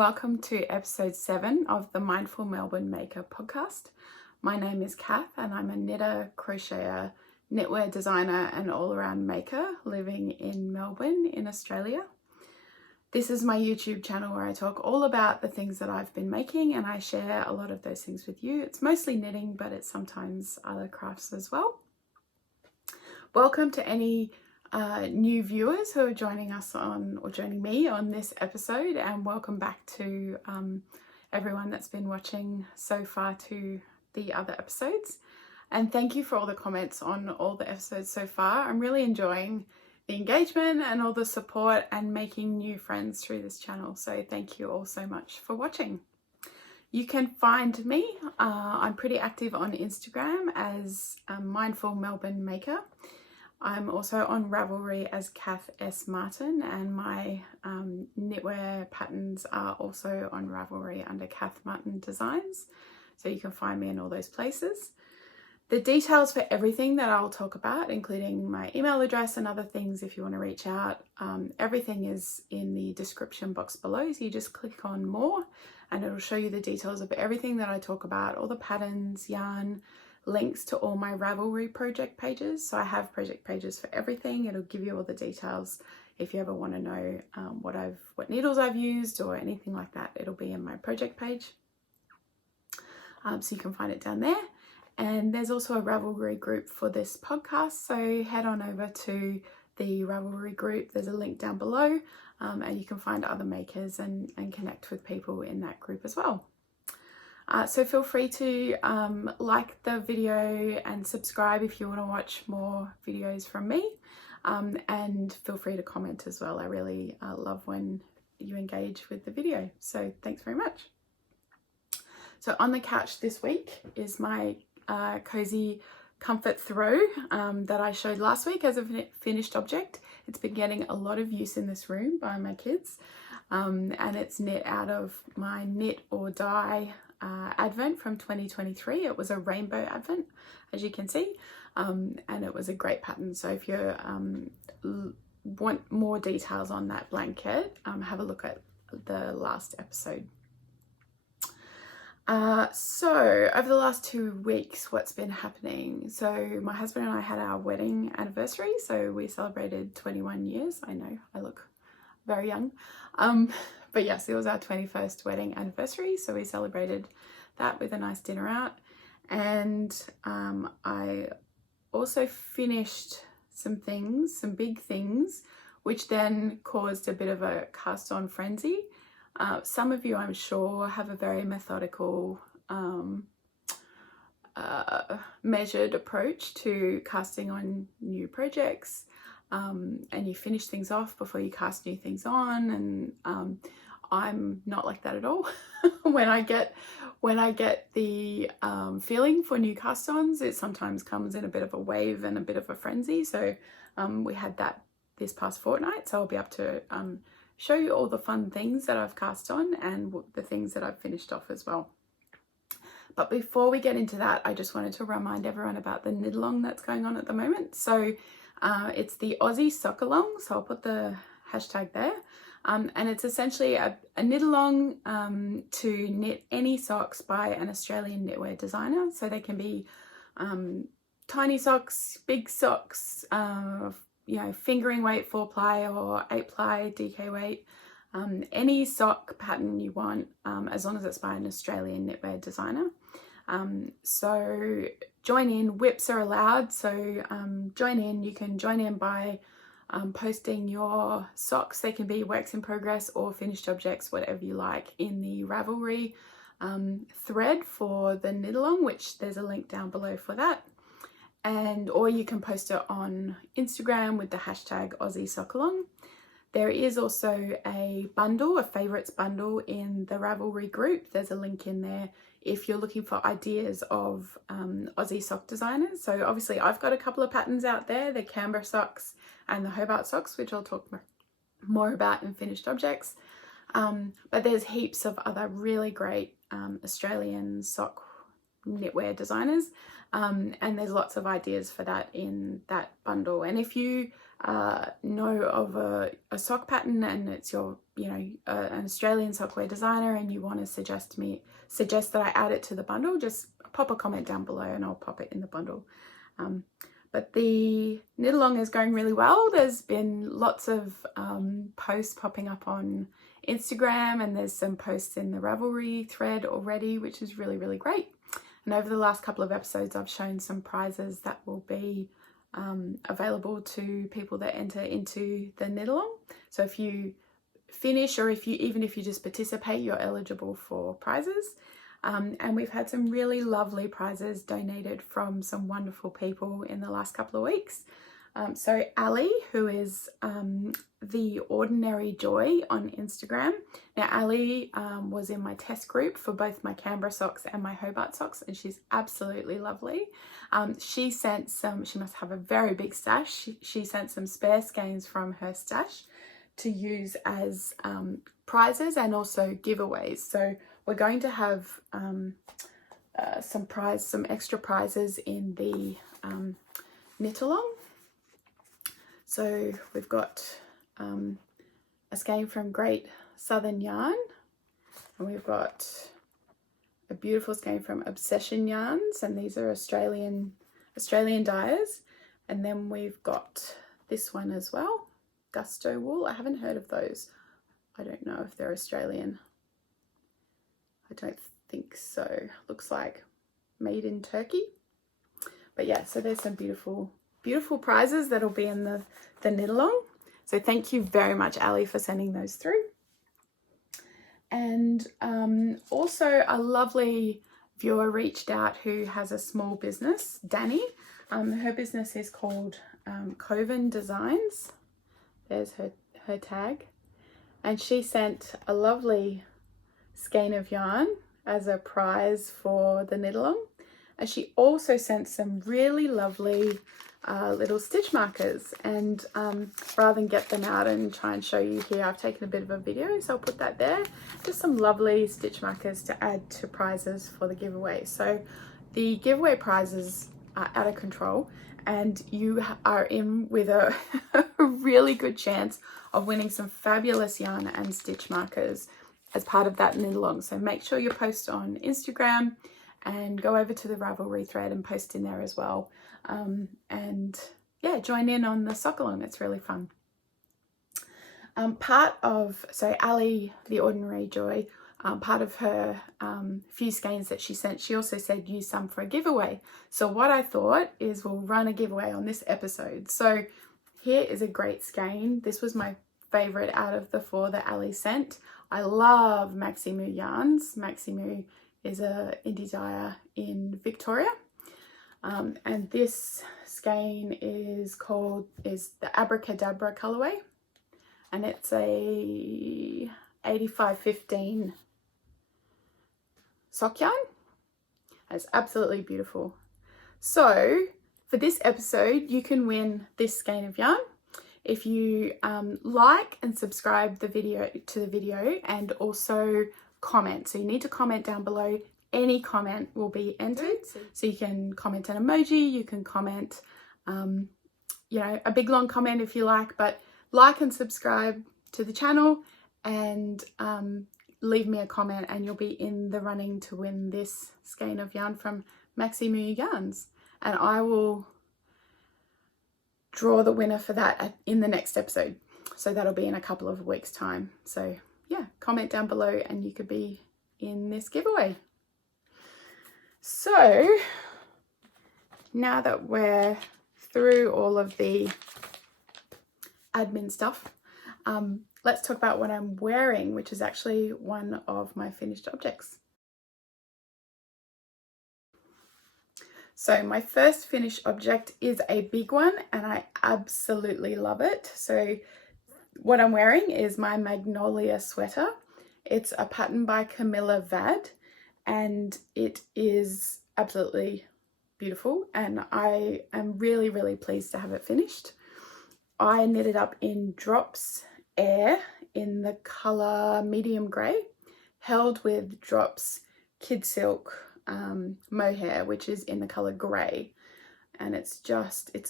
welcome to episode 7 of the Mindful Melbourne Maker podcast. My name is Kath and I'm a knitter, crocheter, knitwear designer and all-around maker living in Melbourne in Australia. This is my YouTube channel where I talk all about the things that I've been making and I share a lot of those things with you. It's mostly knitting, but it's sometimes other crafts as well. Welcome to any new viewers who are joining us on, or joining me on this episode, and welcome back to everyone that's been watching so far to the other episodes. And thank you for all the comments on all the episodes so far. I'm really enjoying the engagement and all the support and making new friends through this channel. So thank you all so much for watching. You can find me, I'm pretty active on Instagram as Mindful Melbourne Maker. I'm also on Ravelry as kathsmartin, and my knitwear patterns are also on Ravelry under kathsmartin designs. So you can find me in all those places. The details for everything that I'll talk about, including my email address and other things if you want to reach out, everything is in the description box below. So you just click on more and it'll show you the details of everything that I talk about, all the patterns, yarn, links to all my Ravelry project pages. So I have project pages for everything. It'll give you all the details if you ever want to know what needles I've used or anything like that. It'll be in my project page. So you can find it down there. And there's also a Ravelry group for this podcast. So head on over to the Ravelry group. There's a link down below and you can find other makers and connect with people in that group as well. So feel free to like the video and subscribe if you want to watch more videos from me, and feel free to comment as well. I really love when you engage with the video, so thanks very much. So on the couch this week is my cozy comfort throw that I showed last week as a finished object. It's been getting a lot of use in this room by my kids, and it's knit out of my Knit or Die advent from 2023. It was a rainbow advent, as you can see, and it was a great pattern. So if you want more details on that blanket, have a look at the last episode. So over the last 2 weeks, what's been happening? So my husband and I had our wedding anniversary, so we celebrated 21 years. I know I look very young, but yes, it was our 21st wedding anniversary, so we celebrated that with a nice dinner out. And I also finished some big things, which then caused a bit of a cast on frenzy. Some of you, I'm sure, have a very methodical, measured approach to casting on new projects. And you finish things off before you cast new things on, and I'm not like that at all. when I get the feeling for new cast-ons, it sometimes comes in a bit of a wave and a bit of a frenzy. So we had that this past fortnight, so I'll be able to show you all the fun things that I've cast on and the things that I've finished off as well. But before we get into that, I just wanted to remind everyone about the knit along that's going on at the moment. So it's the Aussie sock along, so I'll put the hashtag there, and it's essentially a knit along to knit any socks by an Australian knitwear designer. So they can be tiny socks, big socks, fingering weight 4-ply or 8-ply DK weight, any sock pattern you want, as long as it's by an Australian knitwear designer. So join in, whips are allowed, so join in. You can join in by posting your socks. They can be works in progress or finished objects, whatever you like, in the Ravelry thread for the knit along, which there's a link down below for that. Or you can post it on Instagram with the hashtag Aussie sock along. There is also a bundle, a favourites bundle in the Ravelry group. There's a link in there if you're looking for ideas of Aussie sock designers. So obviously I've got a couple of patterns out there, the Canberra socks and the Hobart socks, which I'll talk more about in finished objects. But there's heaps of other really great Australian sock knitwear designers. And there's lots of ideas for that in that bundle. And if you know of a sock pattern and it's your, you know, an Australian sockwear designer, and you want to suggest that I add it to the bundle, just pop a comment down below and I'll pop it in the bundle. But the knit along is going really well. There's been lots of posts popping up on Instagram, and there's some posts in the Ravelry thread already, which is really, really great. And over the last couple of episodes, I've shown some prizes that will be available to people that enter into the knit along. So if you finish, or even if you just participate, you're eligible for prizes. And we've had some really lovely prizes donated from some wonderful people in the last couple of weeks. So Ali, who is The Ordinary Joy on Instagram. Now Ali was in my test group for both my Canberra socks and my Hobart socks, and she's absolutely lovely. She sent some, she must have a very big stash. She sent some spare skeins from her stash to use as prizes and also giveaways. So we're going to have some extra prizes in the knit along. So we've got a skein from Great Southern Yarn, and we've got a beautiful skein from Obsession Yarns, and these are Australian dyers. And then we've got this one as well, Gusto Wool. I haven't heard of those. I don't know if they're Australian. I don't think so. Looks like made in Turkey. But yeah, so there's some beautiful prizes that'll be in the knit along. So thank you very much, Ali, for sending those through. And also a lovely viewer reached out who has a small business, Danny. Her business is called Coven Designs. There's her tag. And she sent a lovely skein of yarn as a prize for the knit along. And she also sent some really lovely little stitch markers, and rather than get them out and try and show you here, I've taken a bit of a video, so I'll put that there. Just some lovely stitch markers to add to prizes for the giveaway. So the giveaway prizes are out of control, and you are in with a really good chance of winning some fabulous yarn and stitch markers as part of that knit along. So make sure you post on Instagram and go over to the Ravelry thread and post in there as well. And yeah, join in on the sock along. It's really fun. So Ali, The Ordinary Joy, part of her few skeins that she sent, she also said use some for a giveaway. So what I thought is we'll run a giveaway on this episode. So here is a great skein. This was my favorite out of the 4 that Ali sent. I love Maximoo yarns. Maximoo is a indie dyer in Victoria. And this skein is the Abracadabra colorway, and it's a 8515 sock yarn. It's absolutely beautiful. So for this episode, you can win this skein of yarn if you like and subscribe to the video and also comment. So you need to comment down below. Any comment will be entered. So you can comment an emoji, you can comment you know, a big long comment if you like, but like and subscribe to the channel and leave me a comment and you'll be in the running to win this skein of yarn from Maximoo Yarns. And I will draw the winner for that in the next episode. So that'll be in a couple of weeks' time. So yeah, comment down below and you could be in this giveaway. So now that we're through all of the admin stuff, let's talk about what I'm wearing, which is actually one of my finished objects. So my first finished object is a big one and I absolutely love it. So what I'm wearing is my Magnolia sweater. It's a pattern by Camilla Vad and it is absolutely beautiful and I am really, really pleased to have it finished. I knitted up in Drops Air in the colour medium grey, held with Drops Kidsilk Mohair, which is in the colour grey, and it's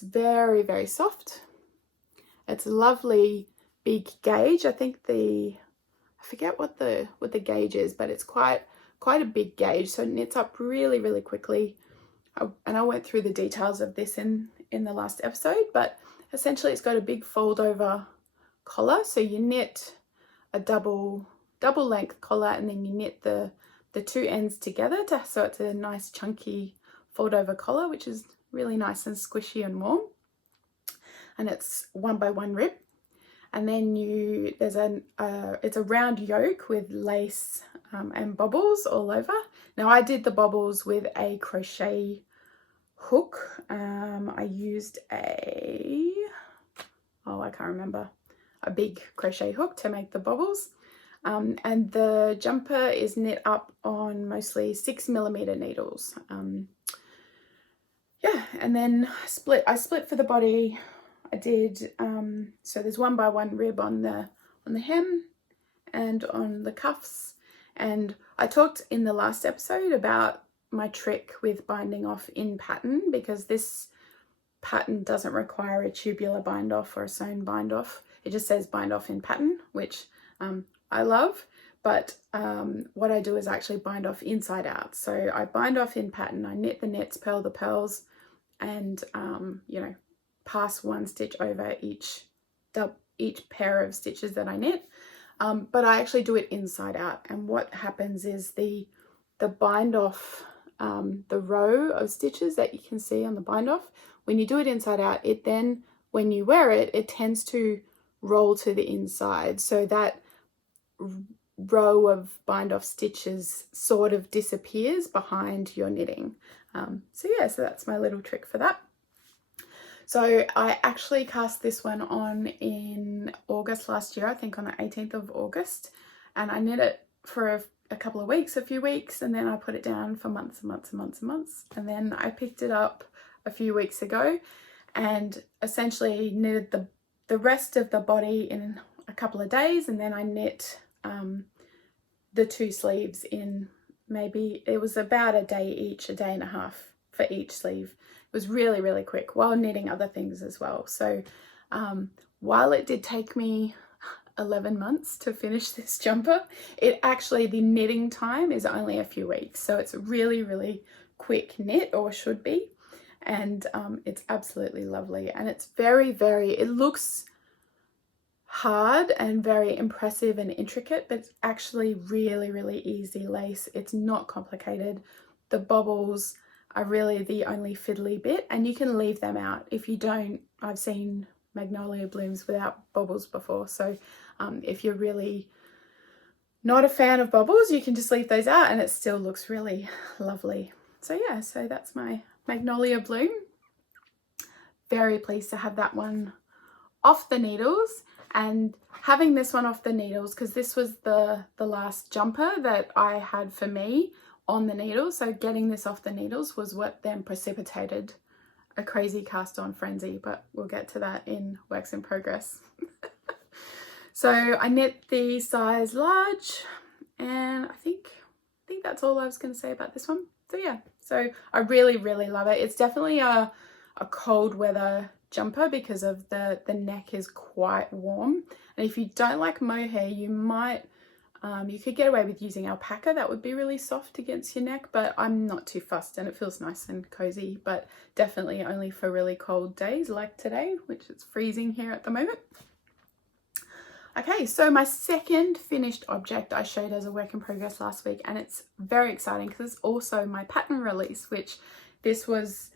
very, very soft It's a lovely big gauge. I think I forget what the gauge is, but it's quite a big gauge, so it knits up really, really quickly. And I went through the details of this in the last episode, but essentially it's got a big fold over collar, so you knit a double length collar, and then you knit the two ends together so it's a nice chunky fold over collar, which is really nice and squishy and warm. And it's 1x1 rib, and then it's a round yoke with lace and bobbles all over. Now I did the bobbles with a crochet hook. I used I can't remember, a big crochet hook to make the bobbles. And the jumper is knit up on mostly 6mm needles. Yeah, and then I split for the body. I did so there's 1x1 rib on the hem and on the cuffs. And I talked in the last episode about my trick with binding off in pattern, because this pattern doesn't require a tubular bind off or a sewn bind off. It just says bind off in pattern, which I love. But what I do is actually bind off inside out. So I bind off in pattern, I knit the knits, purl the pearls, and you know, pass one stitch over each pair of stitches that I knit. But I actually do it inside out, and what happens is the bind off, the row of stitches that you can see on the bind off, when you do it inside out, it then, when you wear it, it tends to roll to the inside, so that row of bind off stitches sort of disappears behind your knitting. So that's my little trick for that. So I actually cast this one on in August last year, I think on the 18th of August, and I knit it for a couple of weeks, a few weeks, and then I put it down for months and months and months and months. And then I picked it up a few weeks ago and essentially knitted the rest of the body in a couple of days, and then I knit the two sleeves in maybe, it was about a day each, a day and a half for each sleeve. It was really, really quick while knitting other things as well. So while it did take me 11 months to finish this jumper, the knitting time is only a few weeks. So it's a really, really quick knit, or should be. And it's absolutely lovely. And it's very, very, it looks hard and very impressive and intricate, but it's actually really, really easy lace. It's not complicated. The bobbles are really the only fiddly bit, and you can leave them out if you don't. I've seen Magnolia blooms without bobbles before, so if you're really not a fan of bobbles, you can just leave those out and it still looks really lovely. So yeah, so that's my Magnolia bloom. Very pleased to have that one off the needles, and having this one off the needles because this was the last jumper that I had for me on the needles. So getting this off the needles was what then precipitated a crazy cast on frenzy, but we'll get to that in works in progress. So I knit the size large, and I think that's all I was going to say about this one. So yeah, so I really, really love it. It's definitely a cold weather jumper because of the neck is quite warm, and if you don't like mohair, you might you could get away with using alpaca. That would be really soft against your neck, but I'm not too fussed and it feels nice and cozy, but definitely only for really cold days like today, which is freezing here at the moment. Okay, so my second finished object I showed as a work in progress last week, and it's very exciting because it's also my pattern release, which this was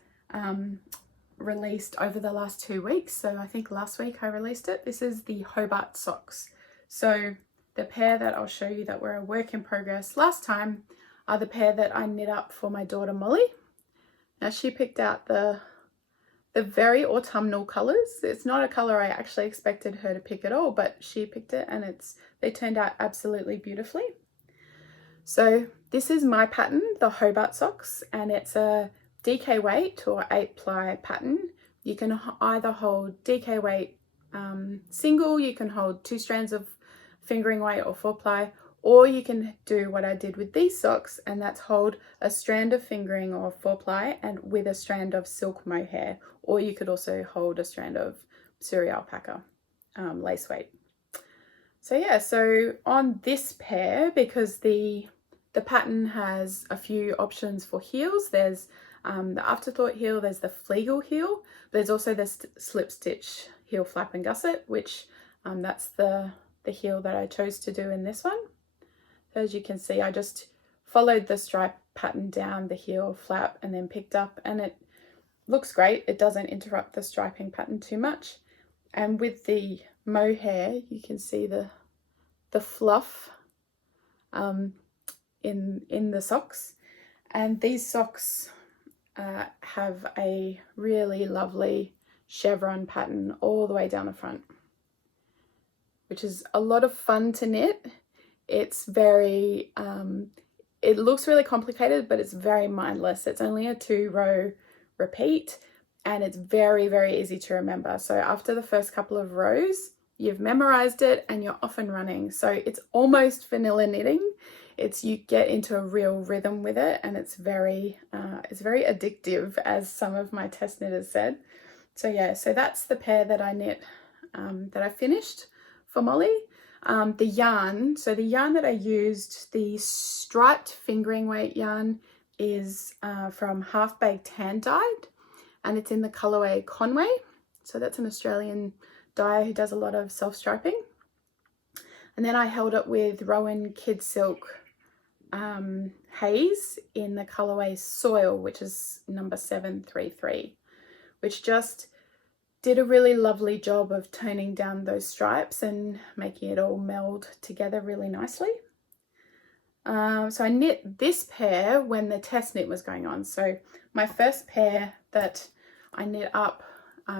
released over the last 2 weeks. So I think last week I released it. This is the Hobart Socks. So the pair that I'll show you that were a work in progress last time are the pair that I knit up for my daughter Molly. Now she picked out the very autumnal colours. It's not a colour I actually expected her to pick at all, but she picked it, and they turned out absolutely beautifully. So this is my pattern, the Hobart Socks, and it's a DK weight or 8-ply pattern. You can either hold DK weight single, you can hold 2 strands of fingering weight or 4-ply, or you can do what I did with these socks, and that's hold a strand of fingering or 4-ply and with a strand of silk mohair, or you could also hold a strand of Suri alpaca. lace weight. So yeah, so on this pair, because the pattern has a few options for heels, there's the afterthought heel, there's the fleagle heel, but there's also the slip stitch heel flap and gusset, which that's the heel that I chose to do in this one. So as you can see, I just followed the stripe pattern down the heel flap and then picked up, and it looks great. It doesn't interrupt the striping pattern too much. And with the mohair, you can see the fluff in the socks. And these socks have a really lovely chevron pattern all the way down the front, which is a lot of fun to knit. It's very, it looks really complicated, but it's very mindless. It's only a 2-row repeat, and it's very, very easy to remember. So after the first couple of rows, you've memorized it and you're off and running. So it's almost vanilla knitting. You get into a real rhythm with it, and it's very addictive, as some of my test knitters said. So yeah, so that's the pair that I knit, that I finished for Molly. The yarn, so the yarn that I used, the striped fingering weight yarn, is from HalfBaked Handdyed, and it's in the colorway Conway. So that's an Australian dyer who does a lot of self-striping. And then I held it with Rowan Kidsilk Haze in the colorway Soil, which is number 733, which just did a really lovely job of toning down those stripes and making it all meld together really nicely. So I knit this pair when the test knit was going on. So my first pair that I knit up,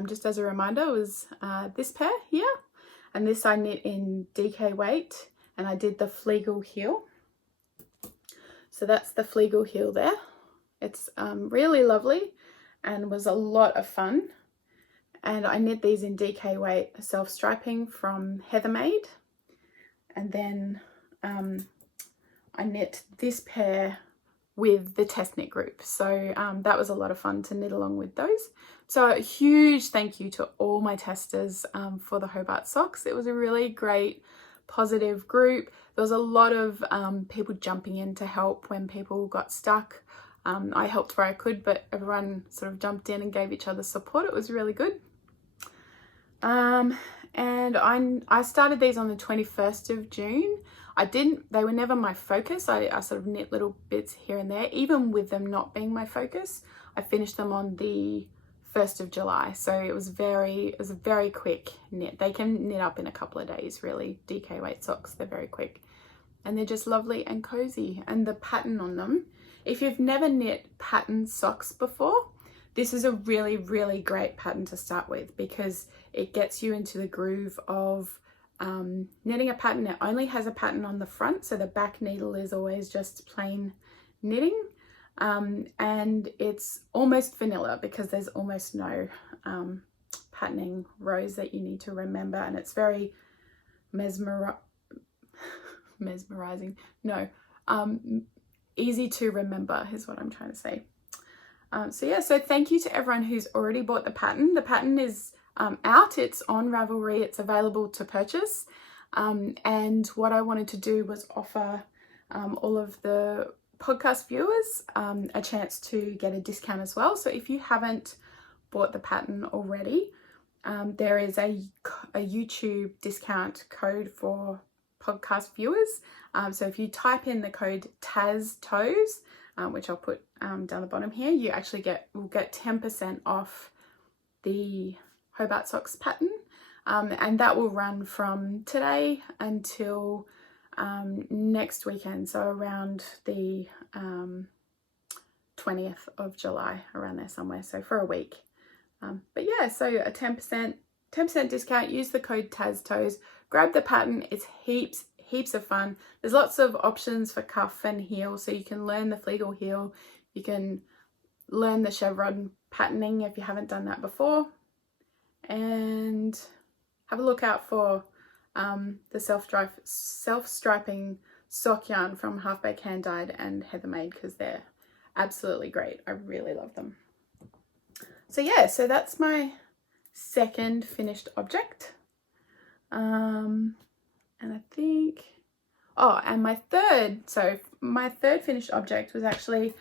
just as a reminder, was this pair here. And this I knit in DK weight, and I did the fleagle heel. So that's the fleagle heel there. It's really lovely and was a lot of fun. And I knit these in DK weight self-striping from Heathermade. And then I knit this pair with the test knit group. So that was a lot of fun to knit along with those. So a huge thank you to all my testers for the Hobart Socks. It was a really great, positive group. There was a lot of people jumping in to help when people got stuck. I helped where I could, but everyone sort of jumped in and gave each other support. It was really good. And I started these on the 21st of June. They were never my focus. I sort of knit little bits here and there. Even with them not being my focus, I finished them on the 1st of July. So it was a very quick knit. They can knit up in a couple of days, really. DK weight socks, they're very quick. And they're just lovely and cozy. And the pattern on them, if you've never knit pattern socks before, this is a really, really great pattern to start with, because it gets you into the groove of knitting a pattern. It only has a pattern on the front, so the back needle is always just plain knitting, and it's almost vanilla because there's almost no patterning rows that you need to remember, and it's very mesmerizing. No, easy to remember is what I'm trying to say. So yeah, so thank you to everyone who's already bought the pattern. The pattern is out, it's on Ravelry, it's available to purchase. And what I wanted to do was offer all of the podcast viewers a chance to get a discount as well. So if you haven't bought the pattern already, there is a YouTube discount code for podcast viewers. So if you type in the code TASTOES, which I'll put down the bottom here, you actually will get 10% off the Hobart Socks pattern, and that will run from today until next weekend, so around the 20th of July, around there somewhere, so for a week. But yeah, so a 10% discount. Use the code TASTOES, grab the pattern. It's heaps of fun. There's lots of options for cuff and heel, so you can learn the fleagle heel, you can learn the chevron patterning if you haven't done that before, and have a look out for the self-striping sock yarn from HalfBaked Handdyed and Heathermade, because they're absolutely great. I really love them. So yeah, so that's my second finished object. And I think, oh, and my third finished object was actually,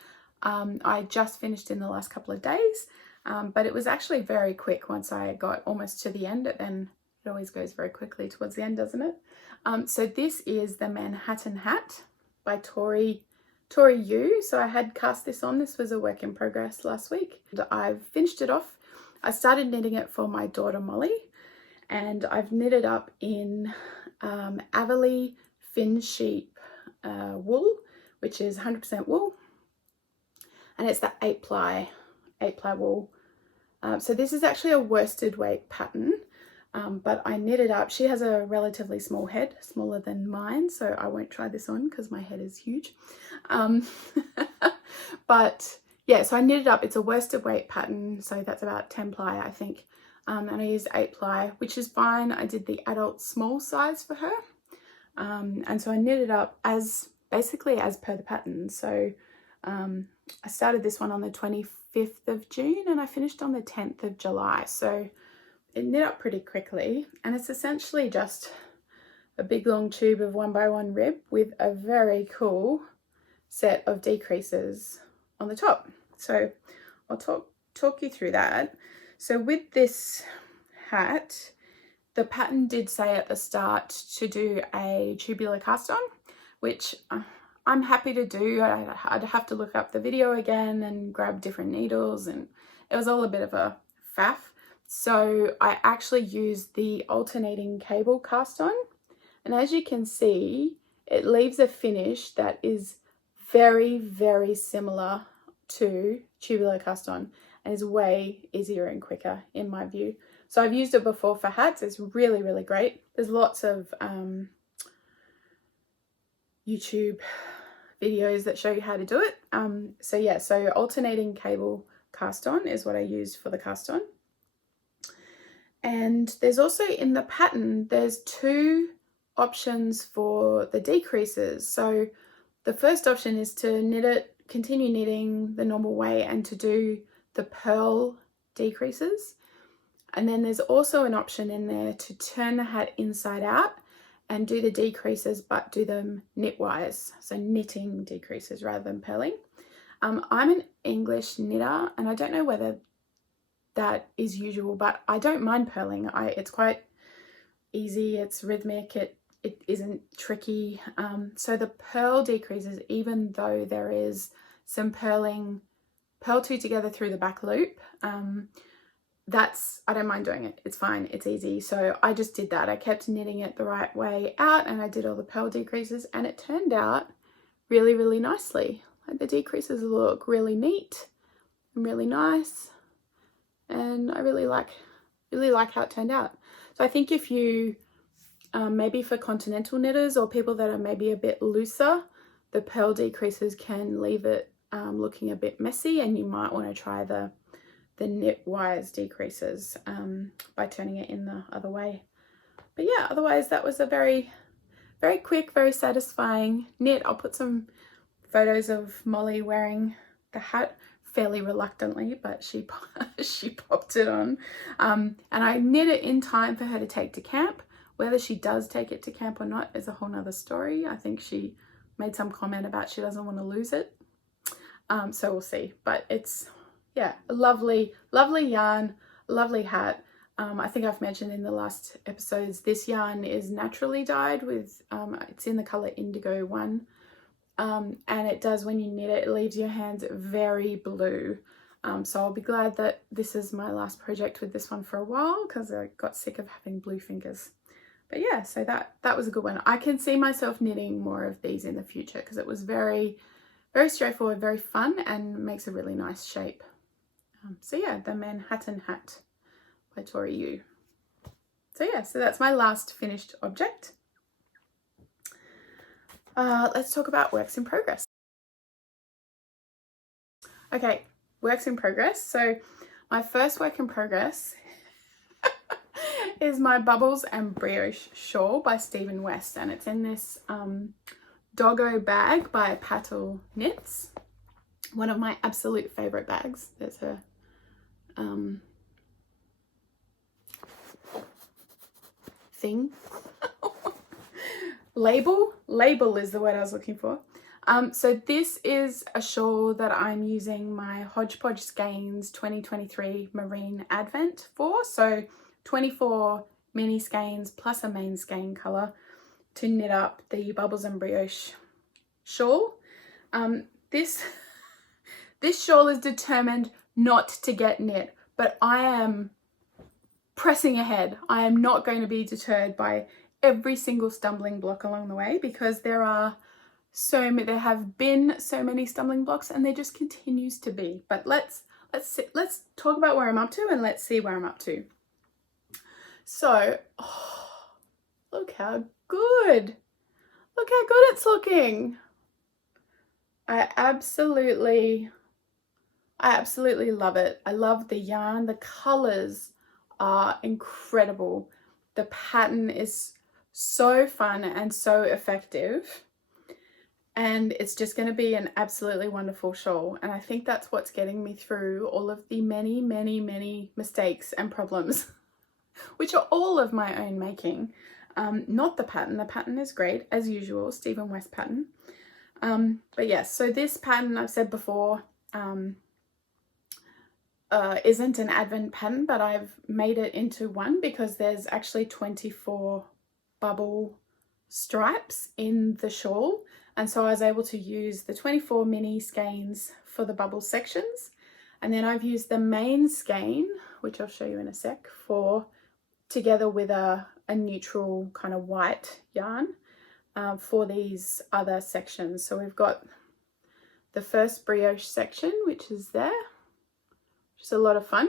I just finished in the last couple of days, but it was actually very quick once I got almost to the end. Then it always goes very quickly towards the end, doesn't it? So this is the Manhattan hat by Tori Yu. So I had cast this on. This was a work in progress last week. I've finished it off. I started knitting it for my daughter Molly, and I've knitted up in Avely Finnsheep wool, which is 100% wool, and it's the 8-ply wool. So this is actually a worsted weight pattern, but I knitted up. She has a relatively small head, smaller than mine, so I won't try this on because my head is huge. But yeah, so I knitted up. It's a worsted weight pattern, so that's about 10-ply, I think. And I used 8-ply, which is fine. I did the adult small size for her. And so I knitted up basically as per the pattern. So I started this one on the 25th of June and I finished on the 10th of July. So it knit up pretty quickly, and it's essentially just a big long tube of 1x1 rib with a very cool set of decreases on the top. So I'll talk you through that. So with this hat, the pattern did say at the start to do a tubular cast on, which I'm happy to do. I'd have to look up the video again and grab different needles, and it was all a bit of a faff. So I actually used the alternating cable cast on, and as you can see, it leaves a finish that is very, very similar to tubular cast on and is way easier and quicker in my view. So I've used it before for hats. It's really, really great. There's lots of YouTube videos that show you how to do it. So yeah, so alternating cable cast on is what I used for the cast on. And there's also in the pattern, there's 2 options for the decreases. So the first option is to continue knitting the normal way and to do the purl decreases. And then there's also an option in there to turn the hat inside out and do the decreases, but do them knitwise. So knitting decreases rather than purling. I'm an English knitter, and I don't know whether that is usual, but I don't mind purling. It's quite easy, it's rhythmic, it isn't tricky. So the purl decreases, even though there is some purl 2 together through the back loop, I don't mind doing it. It's fine, it's easy. So I just did that. I kept knitting it the right way out and I did all the purl decreases, and it turned out really, really nicely. Like the decreases look really neat and really nice, and I really like how it turned out. So I think if you maybe for continental knitters or people that are maybe a bit looser, the purl decreases can leave it looking a bit messy, and you might want to try the knitwise decreases by turning it in the other way. But yeah, otherwise that was a very, very quick, very satisfying knit. I'll put some photos of Molly wearing the hat fairly reluctantly, but she popped it on, and I knit it in time for her to take to camp. Whether she does take it to camp or not is a whole nother story. I think she made some comment about she doesn't want to lose it, so we'll see. But it's, yeah, a lovely, lovely yarn, lovely hat. I think I've mentioned in the last episodes, this yarn is naturally dyed with, it's in the colour Indigo 1. And it does, when you knit it, it leaves your hands very blue. So I'll be glad that this is my last project with this one for a while, because I got sick of having blue fingers. But yeah, so that was a good one. I can see myself knitting more of these in the future because it was very, very straightforward, very fun, and makes a really nice shape. So yeah, the Manhattan hat by Tori Yu. So yeah, so that's my last finished object. Let's talk about works in progress. Okay, works in progress. So my first work in progress is my Bubbles and Brioche shawl by Stephen West, and it's in this doggo bag by Patel Knits. One of my absolute favorite bags. There's a thing. Label is the word I was looking for. So this is a shawl that I'm using my Hodgepodge Skeins 2023 Marine Advent for. So 24 mini skeins plus a main skein colour to knit up the Bubbles and Brioche shawl. This shawl is determined not to get knit, but I am pressing ahead. I am not going to be deterred by every single stumbling block along the way, because there have been so many stumbling blocks, and there just continues to be. But let's talk about where I'm up to, and let's see where I'm up to. So, look how good it's looking. I absolutely love it. I love the yarn. The colors are incredible. The pattern is so fun and so effective, and it's just going to be an absolutely wonderful shawl. And I think that's what's getting me through all of the many mistakes and problems, which are all of my own making. Not the pattern. The pattern is great as usual, Stephen West pattern. But yes, so this pattern, I've said before, isn't an Advent pattern, but I've made it into one because there's actually 24 bubble stripes in the shawl, and so I was able to use the 24 mini skeins for the bubble sections, and then I've used the main skein, which I'll show you in a sec, together with a neutral kind of white yarn for these other sections. So we've got the first brioche section, which is there. Just a lot of fun,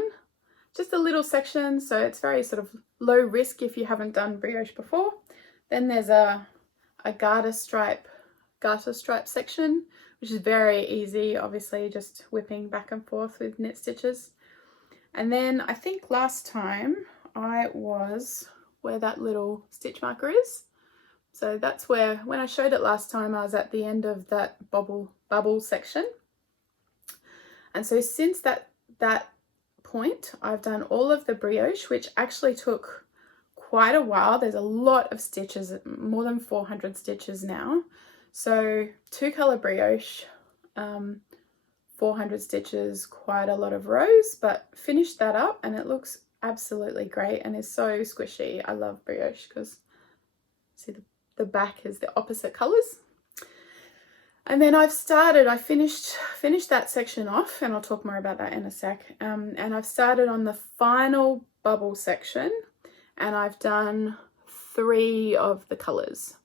just a little section, so it's very sort of low risk if you haven't done brioche before. Then there's a garter stripe section, which is very easy, obviously just whipping back and forth with knit stitches. And then I think last time I was where that little stitch marker is, so that's where, when I showed it last time, I was at the end of that bubble section. And so since that point, I've done all of the brioche, which actually took quite a while. There's a lot of stitches, more than 400 stitches now. So 2-color brioche, 400 stitches, quite a lot of rows, but finished that up and it looks absolutely great and is so squishy. I love brioche because, see, the back is the opposite colors. And then I finished that section off, and I'll talk more about that in a sec. And I've started on the final bubble section, and I've done 3 of the colors.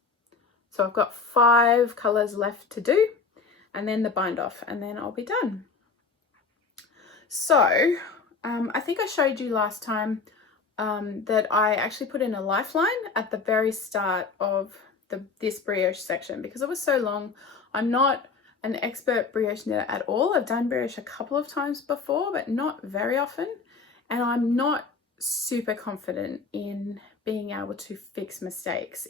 So I've got 5 colors left to do, and then the bind off, and then I'll be done. So I think I showed you last time that I actually put in a lifeline at the very start of this brioche section because it was so long. I'm not an expert brioche knitter at all. I've done brioche a couple of times before, but not very often. And I'm not super confident in being able to fix mistakes.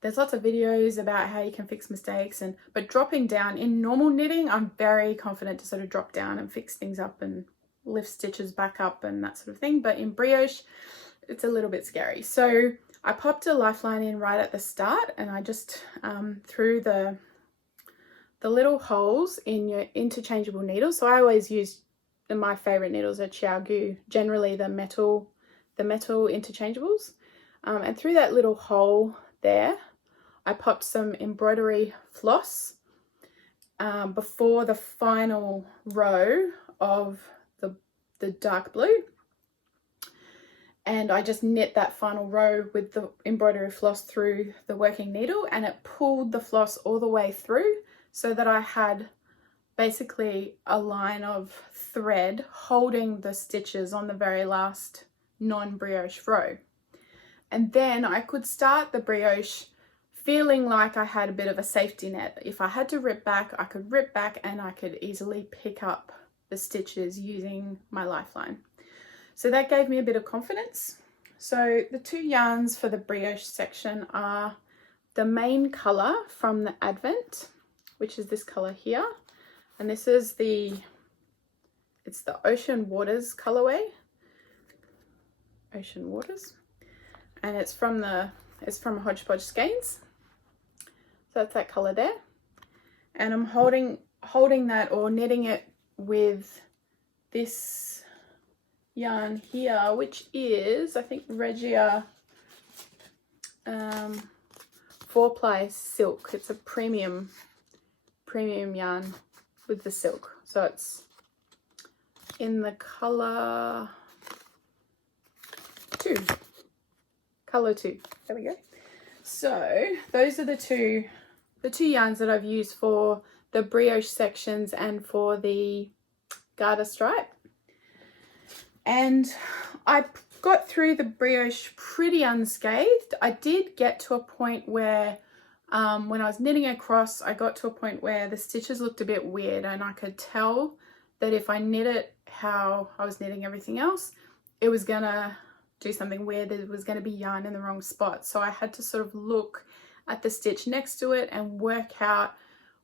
There's lots of videos about how you can fix mistakes, but dropping down in normal knitting, I'm very confident to sort of drop down and fix things up and lift stitches back up and that sort of thing. But in brioche, it's a little bit scary. So I popped a lifeline in right at the start, and I just threw the little holes in your interchangeable needles. So I always use my favorite needles are Chiaogu, generally the metal interchangeables. And through that little hole there, I popped some embroidery floss before the final row of the dark blue. And I just knit that final row with the embroidery floss through the working needle, and it pulled the floss all the way through so that I had basically a line of thread holding the stitches on the very last non-brioche row. And then I could start the brioche feeling like I had a bit of a safety net. If I had to rip back, I could rip back and I could easily pick up the stitches using my lifeline. So that gave me a bit of confidence. So the 2 yarns for the brioche section are the main colour from the Advent, which is this colour here. And this is it's the Ocean Waters colorway. Ocean Waters. and it's from Hodgepodge Skeins. So that's that colour there. And I'm holding that or knitting it with this yarn here, which is, I think, Regia 4-ply silk. It's a premium yarn with the silk. So it's in the colour 2. Colour 2. There we go. So those are the two yarns that I've used for the brioche sections and for the garter stripe. And I got through the brioche pretty unscathed. I did get to a point where when I was knitting across, I got to a point where the stitches looked a bit weird, and I could tell that if I knit it how I was knitting everything else, it was gonna do something weird. There was going to be yarn in the wrong spot. So I had to sort of look at the stitch next to it and work out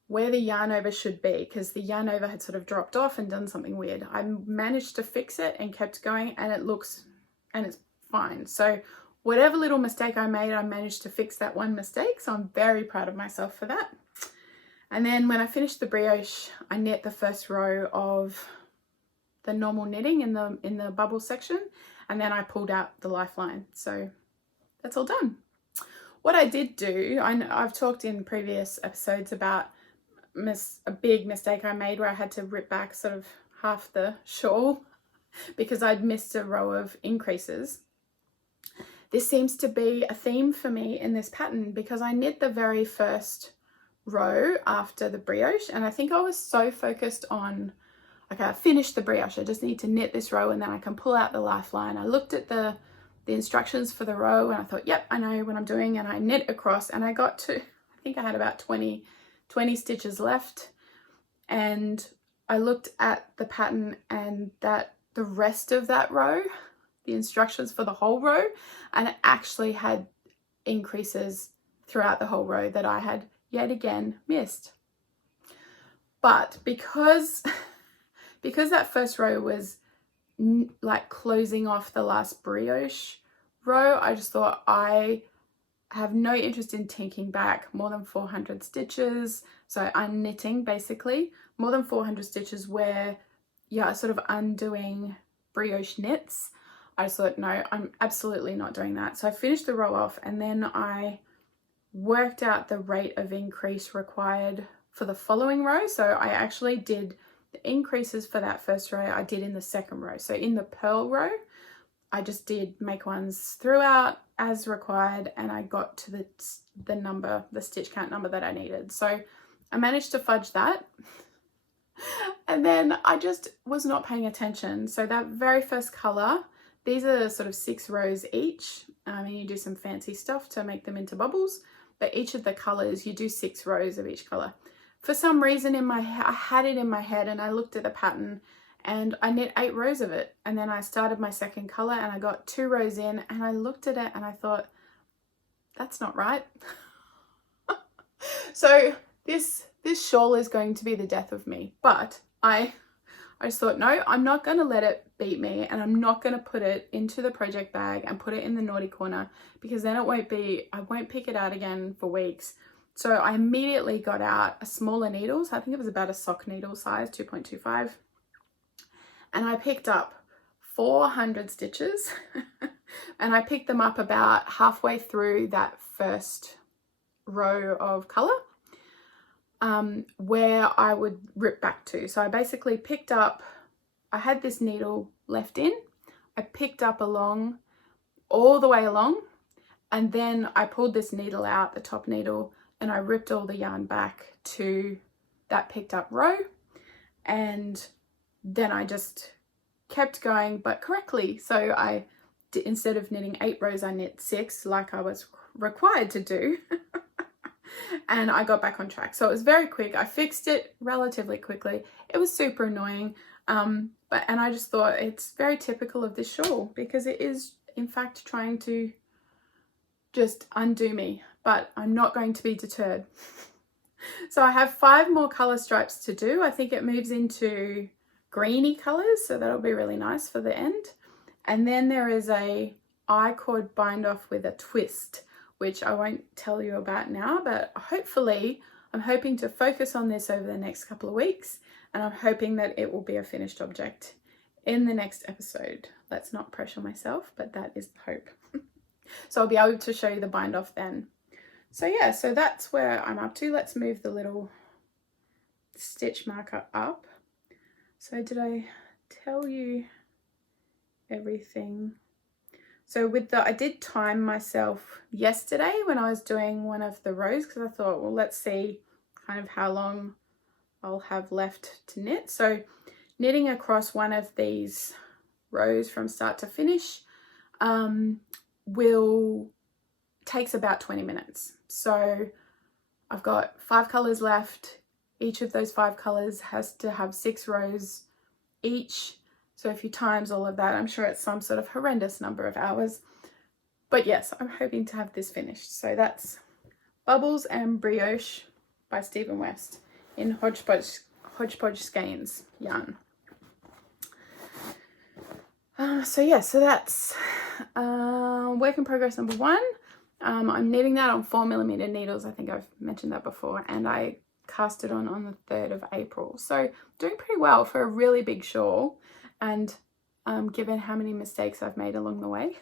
where the yarn over should be, because the yarn over had sort of dropped off and done something weird. I managed to fix it and kept going, and it's fine. So whatever little mistake I made, I managed to fix that one mistake. So I'm very proud of myself for that. And then when I finished the brioche, I knit the first row of the normal knitting in the bubble section, and then I pulled out the lifeline. So that's all done. What I did do, I've talked in previous episodes about a big mistake I made where I had to rip back sort of half the shawl because I'd missed a row of increases. This seems to be a theme for me in this pattern because I knit the very first row after the brioche, and I think I was so focused on, okay, I finished the brioche, I just need to knit this row and then I can pull out the lifeline. I looked at the instructions for the row and I thought, yep, I know what I'm doing, and I knit across, and I got to, I think I had about 20 stitches left, and I looked at the pattern and that the rest of that row, the instructions for the whole row, and it actually had increases throughout the whole row that I had yet again missed. But because that first row was like closing off the last brioche row, I just thought I have no interest in tinking back more than 400 stitches. So unknitting basically more than 400 stitches where sort of undoing brioche knits. I just thought, no, I'm absolutely not doing that. So I finished the row off, and then I worked out the rate of increase required for the following row. So I actually did the increases for that first row I did in the second row. So in the purl row, I just did make ones throughout as required, and I got to the stitch count number that I needed. So I managed to fudge that. And then I just was not paying attention. So that very first color, these are sort of 6 rows each. And you do some fancy stuff to make them into bubbles, but each of the colors, you do 6 rows of each color. For some reason I had it in my head, and I looked at the pattern and I knit 8 rows of it. And then I started my second color and I got 2 rows in, and I looked at it and I thought, that's not right. So this shawl is going to be the death of me. But I just thought, no, I'm not going to let it beat me, and I'm not going to put it into the project bag and put it in the naughty corner, because then I won't pick it out again for weeks. So I immediately got out a smaller needle. So I think it was about a sock needle size, 2.25. And I picked up 400 stitches and I picked them up about halfway through that first row of color, where I would rip back to. So I basically picked up, I had this needle left in, I picked up all the way along, and then I pulled this needle out, the top needle, and I ripped all the yarn back to that picked up row, and then I just kept going, but correctly. So I did, instead of knitting 8 rows, I knit 6 like I was required to do. And I got back on track. So it was very quick. I fixed it relatively quickly. It was super annoying. And I just thought it's very typical of this shawl, because it is in fact trying to just undo me, but I'm not going to be deterred. So I have 5 more color stripes to do. I think it moves into greeny colors, so that'll be really nice for the end. And then there is a I cord bind off with a twist, which I won't tell you about now, but hopefully I'm hoping to focus on this over the next couple of weeks, and I'm hoping that it will be a finished object in the next episode. Let's not pressure myself, but that is the hope. So I'll be able to show you the bind off then. So yeah, so that's where I'm up to. Let's move the little stitch marker up. So did I tell you everything? So with the, I did time myself yesterday when I was doing one of the rows, because I thought, well, let's see kind of how long I'll have left to knit. So knitting across one of these rows from start to finish takes about 20 minutes. So I've got 5 colors left. Each of those 5 colors has to have 6 rows each. So if you times all of that, I'm sure it's some sort of horrendous number of hours. But yes, I'm hoping to have this finished. So that's Bubbles and Brioche by Stephen West in Hodgepodge Skeins yarn. So yeah, so that's work in progress number 1. I'm knitting that on 4mm needles. I think I've mentioned that before, and I cast it on the 3rd of April. So doing pretty well for a really big shawl, and given how many mistakes I've made along the way,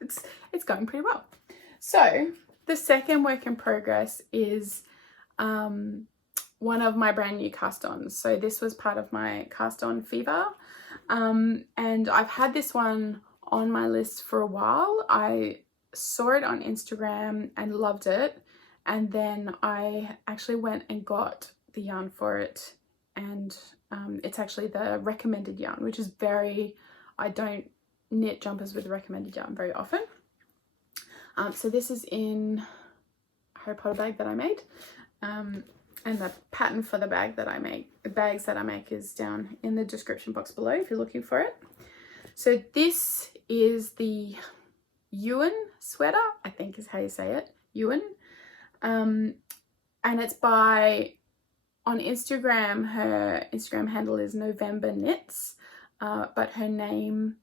it's going pretty well. So the second work in progress is one of my brand new cast-ons. So this was part of my cast-on fever, and I've had this one on my list for a while. I saw it on Instagram and loved it, and then I actually went and got the yarn for it, and it's actually the recommended yarn, which is I don't knit jumpers with recommended yarn very often. So this is in a Harry Potter bag that I made, and the pattern for the bags that I make is down in the description box below if you're looking for it. So this is the Ewan sweater, I think is how you say it, Ewan. And it's on Instagram, her Instagram handle is November Knits, but her name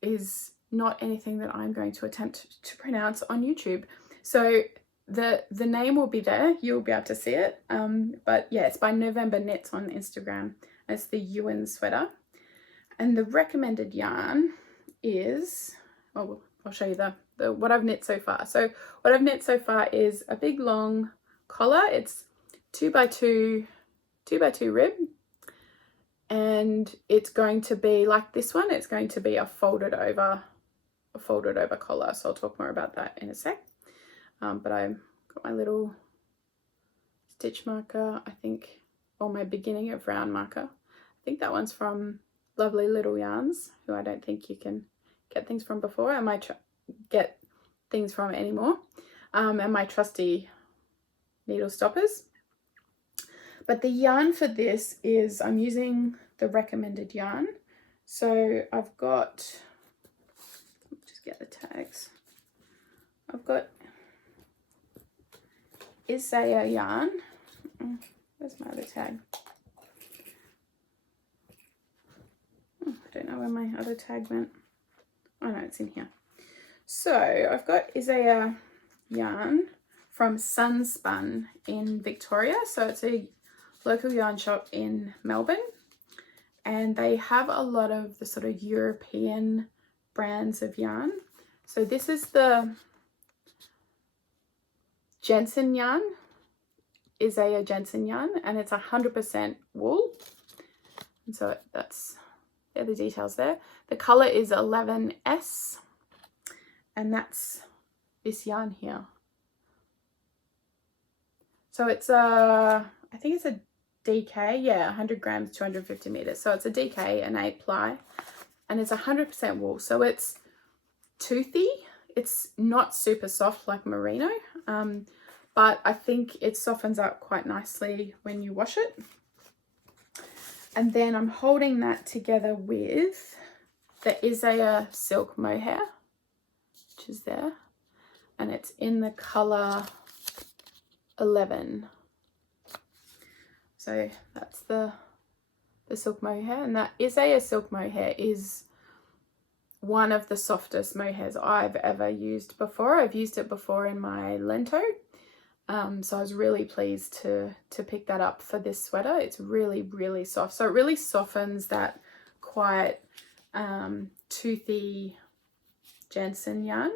is not anything that I'm going to attempt to pronounce on YouTube. So the name will be there, you'll be able to see it. But yeah, it's by November Knits on Instagram. It's the Ewan sweater. And the recommended yarn is, I'll show you the what I've knit so far. So what I've knit so far is a big long collar. It's 2x2 rib, and it's going to be like this one. It's going to be a folded over collar. So I'll talk more about that in a sec. But I've got my little stitch marker, I think, or my beginning of round marker. I think that one's from Lovely Little Yarns, who I don't think you can get things from before. I might get things from anymore. And my trusty needle stoppers. But the yarn for this is, I'm using the recommended yarn. So I've got, just get the tags. I've got Isager yarn. Where's my other tag? I don't know where my other tag went. Oh no, it's in here. So I've got Isager yarn from Sunspun in Victoria. So it's a local yarn shop in Melbourne, and they have a lot of the sort of European brands of yarn. So this is the Jensen yarn, Isager Jensen yarn, and it's 100% wool. And so they're the details there. The color is 11S, and that's this yarn here. So it's I think it's a DK, yeah, 100 grams, 250 meters. So it's a DK, an 8 ply, and it's 100% wool. So it's toothy. It's not super soft like merino, but I think it softens up quite nicely when you wash it. And then I'm holding that together with the Isager Silk Mohair, which is there, and it's in the color 11. So that's the silk mohair, and that Isager Silk Mohair is one of the softest mohairs I've ever used before. I've used it before in my Lento. So I was really pleased to pick that up for this sweater. It's really, really soft. So it really softens that quite toothy Jensen yarn.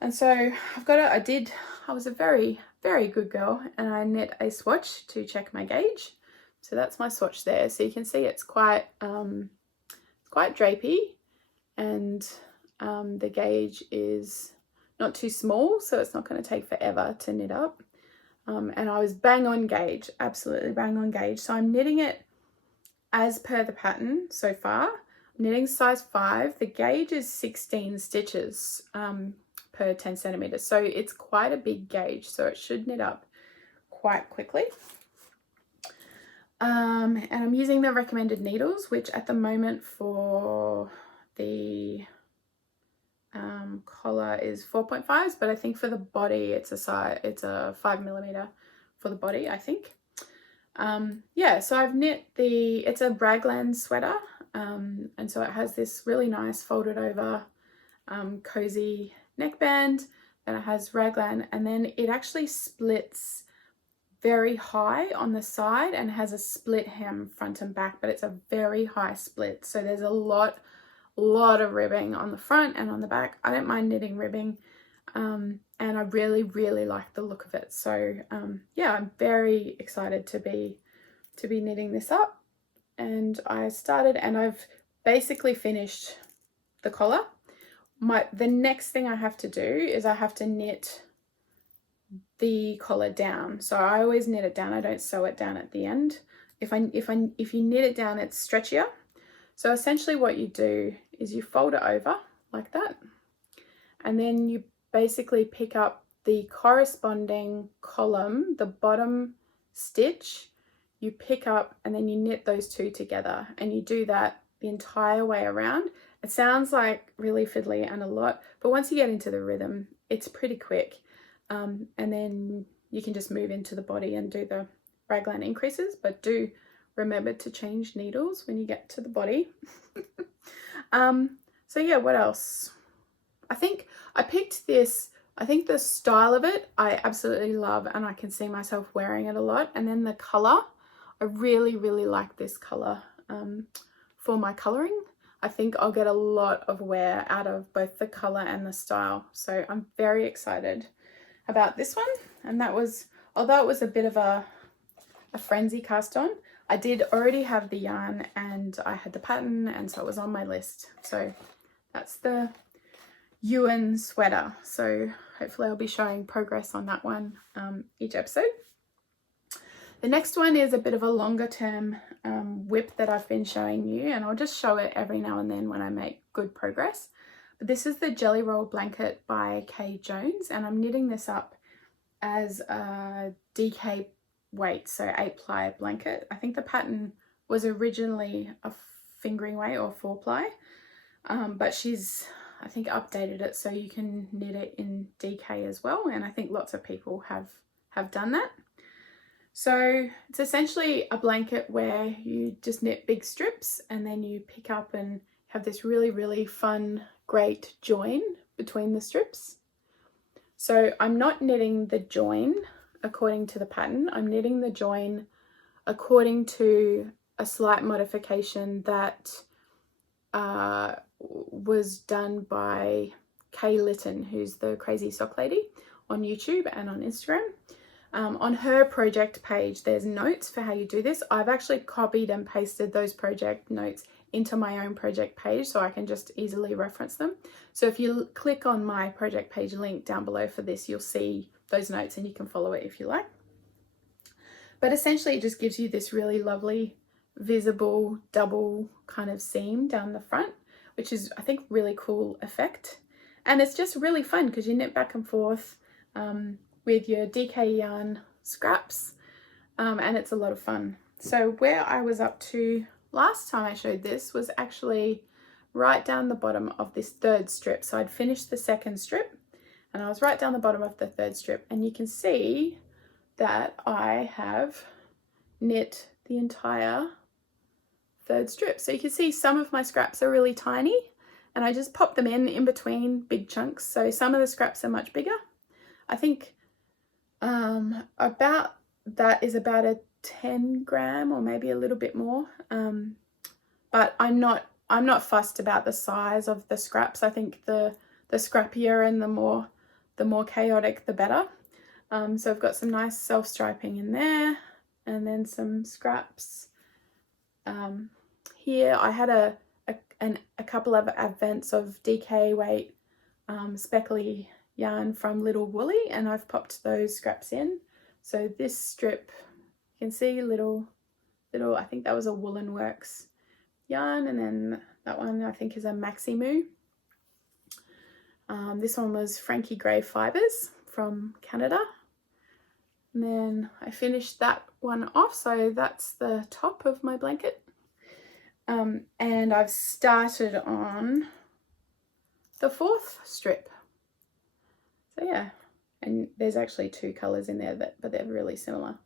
And so I've got it. I was a very, very good girl, and I knit a swatch to check my gauge. So that's my swatch there. So you can see it's quite drapey, and the gauge is not too small, so it's not going to take forever to knit up. And I was bang on gauge, absolutely bang on gauge. So I'm knitting it as per the pattern so far. I'm knitting size 5. The gauge is 16 stitches per 10 centimeters. So it's quite a big gauge, so it should knit up quite quickly. And I'm using the recommended needles, which at the moment for the collar is 4.5s, but I think for the body it's a 5mm for the body, I think. Yeah, so I've knit it's a raglan sweater, and so it has this really nice folded over cozy neckband, and it has raglan, and then it actually splits very high on the side and has a split hem front and back, but it's a very high split, so there's a lot of ribbing on the front and on the back. I don't mind knitting ribbing, and I really, really like the look of it. So yeah, I'm very excited to be knitting this up. And I started, and I've basically finished the collar. The next thing I have to do is I have to knit the collar down. So I always knit it down. I don't sew it down at the end. If you knit it down, it's stretchier. So essentially what you do is you fold it over like that, and then you basically pick up the corresponding column, the bottom stitch, you pick up, and then you knit those two together, and you do that the entire way around. It sounds like really fiddly and a lot, but once you get into the rhythm, it's pretty quick. And then you can just move into the body and do the raglan increases, but do remember to change needles when you get to the body. So yeah, what else? I think I picked this. I think the style of it I absolutely love, and I can see myself wearing it a lot. And then the color, I really, really like this color for my coloring. I think I'll get a lot of wear out of both the color and the style. So I'm very excited about this one. And that was, although it was a bit of a frenzy cast on, I did already have the yarn and I had the pattern, and so it was on my list. So that's the Ewan sweater. So hopefully I'll be showing progress on that one each episode. The next one is a bit of a longer term whip that I've been showing you, and I'll just show it every now and then when I make good progress. But this is the Jelly Roll Blanket by Kay Jones, and I'm knitting this up as a DK weight, so 8-ply blanket. I think the pattern was originally a fingering weight or 4-ply, but she's, I think, updated it so you can knit it in DK as well, and I think lots of people have done that. So it's essentially a blanket where you just knit big strips, and then you pick up and have this really, really fun, great join between the strips. So I'm not knitting the join according to the pattern. I'm knitting the join according to a slight modification that was done by Kay Litton, who's the Crazy Sock Lady on YouTube and on Instagram. On her project page, there's notes for how you do this. I've actually copied and pasted those project notes into my own project page so I can just easily reference them. So if you click on my project page link down below for this, you'll see those notes and you can follow it if you like. But essentially it just gives you this really lovely visible double kind of seam down the front, which is, I think, really cool effect. And it's just really fun because you knit back and forth with your DK yarn scraps, and it's a lot of fun. So where I was up to last time I showed this was actually right down the bottom of this third strip. So I'd finished the second strip and I was right down the bottom of the third strip, and you can see that I have knit the entire third strip. So you can see some of my scraps are really tiny, and I just pop them in between big chunks. So some of the scraps are much bigger. I think about that is about a 10 gram or maybe a little bit more. But I'm not fussed about the size of the scraps. I think the scrappier and the more chaotic, the better. So I've got some nice self-striping in there, and then some scraps. Here I had a couple of advents of DK weight speckly yarn from Little Woolly, and I've popped those scraps in. So this strip, you can see little, I think that was a Woolen Works yarn, and then that one I think is a Maxi Moo. This one was Frankie Gray Fibers from Canada. And then I finished that one off, so that's the top of my blanket. And I've started on the fourth strip. So yeah, and there's actually two colours in there, but they're really similar.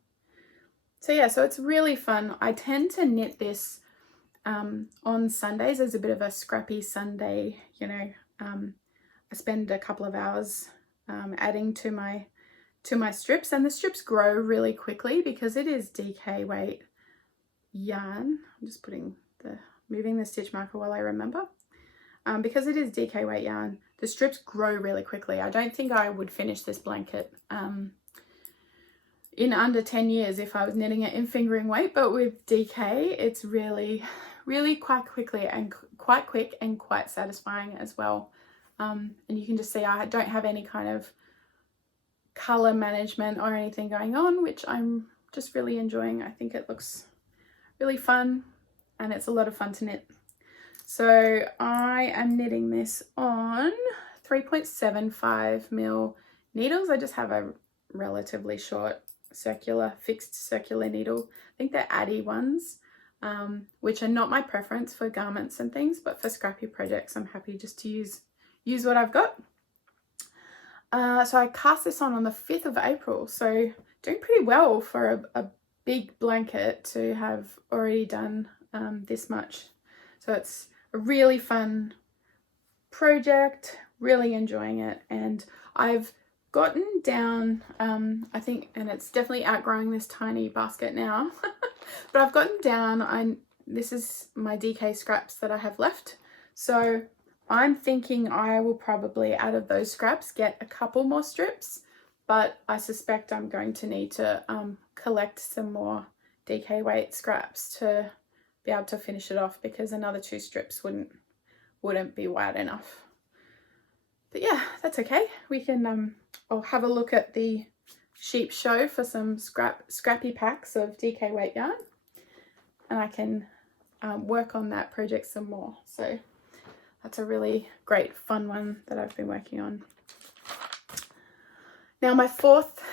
So yeah, so it's really fun. I tend to knit this on Sundays as a bit of a scrappy Sunday, you know. I spend a couple of hours adding to my strips, and the strips grow really quickly because it is DK weight yarn. I'm just moving the stitch marker while I remember. Because it is DK weight yarn, the strips grow really quickly. I don't think I would finish this blanket in under 10 years if I was knitting it in fingering weight, but with DK, it's really quite quickly and quite quick and quite satisfying as well. And you can just see I don't have any kind of color management or anything going on, which I'm just really enjoying. I think it looks really fun and it's a lot of fun to knit. So I am knitting this on 3.75 mil needles. I just have a relatively short fixed circular needle. I think they're Addy ones, which are not my preference for garments and things, but for scrappy projects I'm happy just to use what I've got. So I cast this on the 5th of April, so doing pretty well for a big blanket to have already done this much. So it's a really fun project, really enjoying it, and I've gotten down, I think, and it's definitely outgrowing this tiny basket now, but I've gotten down, this is my DK scraps that I have left, so I'm thinking I will probably, out of those scraps, get a couple more strips, but I suspect I'm going to need to collect some more DK weight scraps to be able to finish it off, because another 2 strips wouldn't be wide enough. But yeah, that's okay. We can, I'll have a look at the sheep show for some scrappy packs of DK weight yarn, and I can work on that project some more. So that's a really great fun one that I've been working on. Now my fourth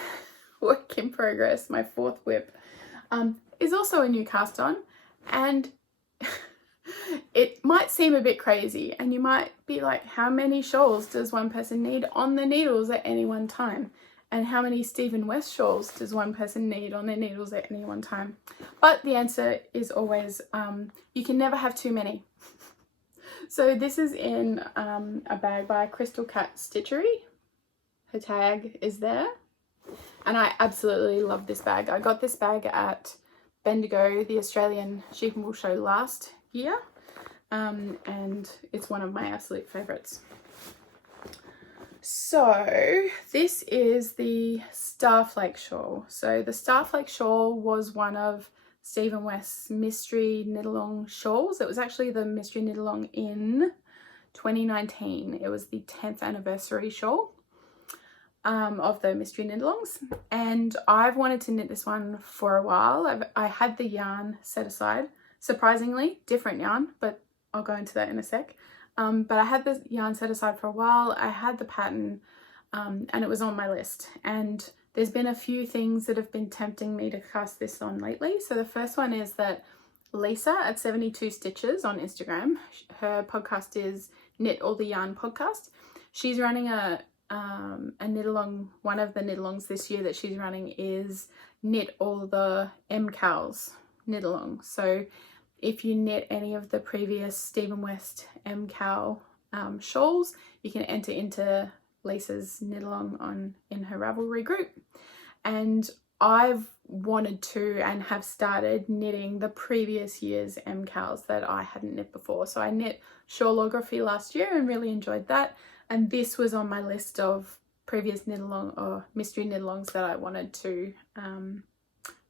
work in progress, my fourth whip, is also a new cast on, and it might seem a bit crazy and you might be like, how many shawls does one person need on the needles at any one time? And how many Stephen West shawls does one person need on their needles at any one time? But the answer is always, you can never have too many. So this is in a bag by Crystal Cat Stitchery. Her tag is there. And I absolutely love this bag. I got this bag at Bendigo, the Australian Sheep and Wool show last year. And it's one of my absolute favourites. So this is the Starflake shawl. So the Starflake shawl was one of Stephen West's mystery knit-along shawls. It was actually the mystery knit-along in 2019. It was the 10th anniversary shawl of the mystery knit-alongs, and I've wanted to knit this one for a while. I had the yarn set aside, surprisingly different yarn, but I'll go into that in a sec. But I had the yarn set aside for a while. I had the pattern and it was on my list, and there's been a few things that have been tempting me to cast this on lately. So the first one is that Lisa at 72 Stitches on Instagram, her podcast is Knit All the Yarn podcast. She's running a knit along. One of the knit alongs this year that she's running is Knit All the MCALs knit along. So if you knit any of the previous Stephen West MCal shawls, you can enter into Lisa's knit along in her Ravelry group. And I've wanted to and have started knitting the previous year's MCals that I hadn't knit before. So I knit Shawlography last year and really enjoyed that. And this was on my list of previous knit along or mystery knit alongs that I wanted to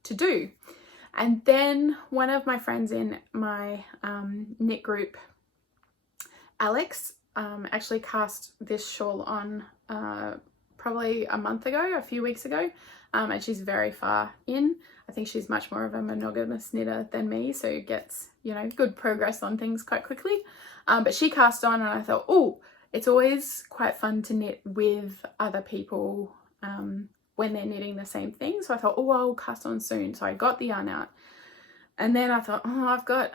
do. And then one of my friends in my knit group, Alex, actually cast this shawl on probably a few weeks ago, and she's very far in. I think she's much more of a monogamous knitter than me, so gets, you know, good progress on things quite quickly. But she cast on, and I thought, oh, it's always quite fun to knit with other people when they're knitting the same thing. So I thought, oh, I'll cast on soon. So I got the yarn out, and then I thought, oh, I've got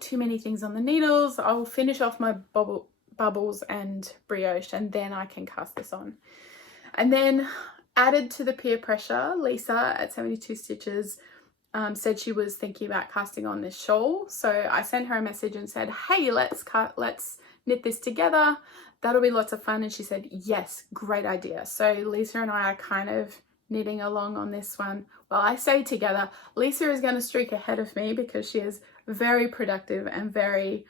too many things on the needles. I'll finish off my bubbles and brioche, and then I can cast this on. And then, added to the peer pressure, Lisa at 72 Stitches said she was thinking about casting on this shawl. So I sent her a message and said, hey, let's knit this together. That'll be lots of fun. And she said, yes, great idea. So Lisa and I are kind of knitting along on this one. Well, I say together. Lisa is going to streak ahead of me because she is very productive and very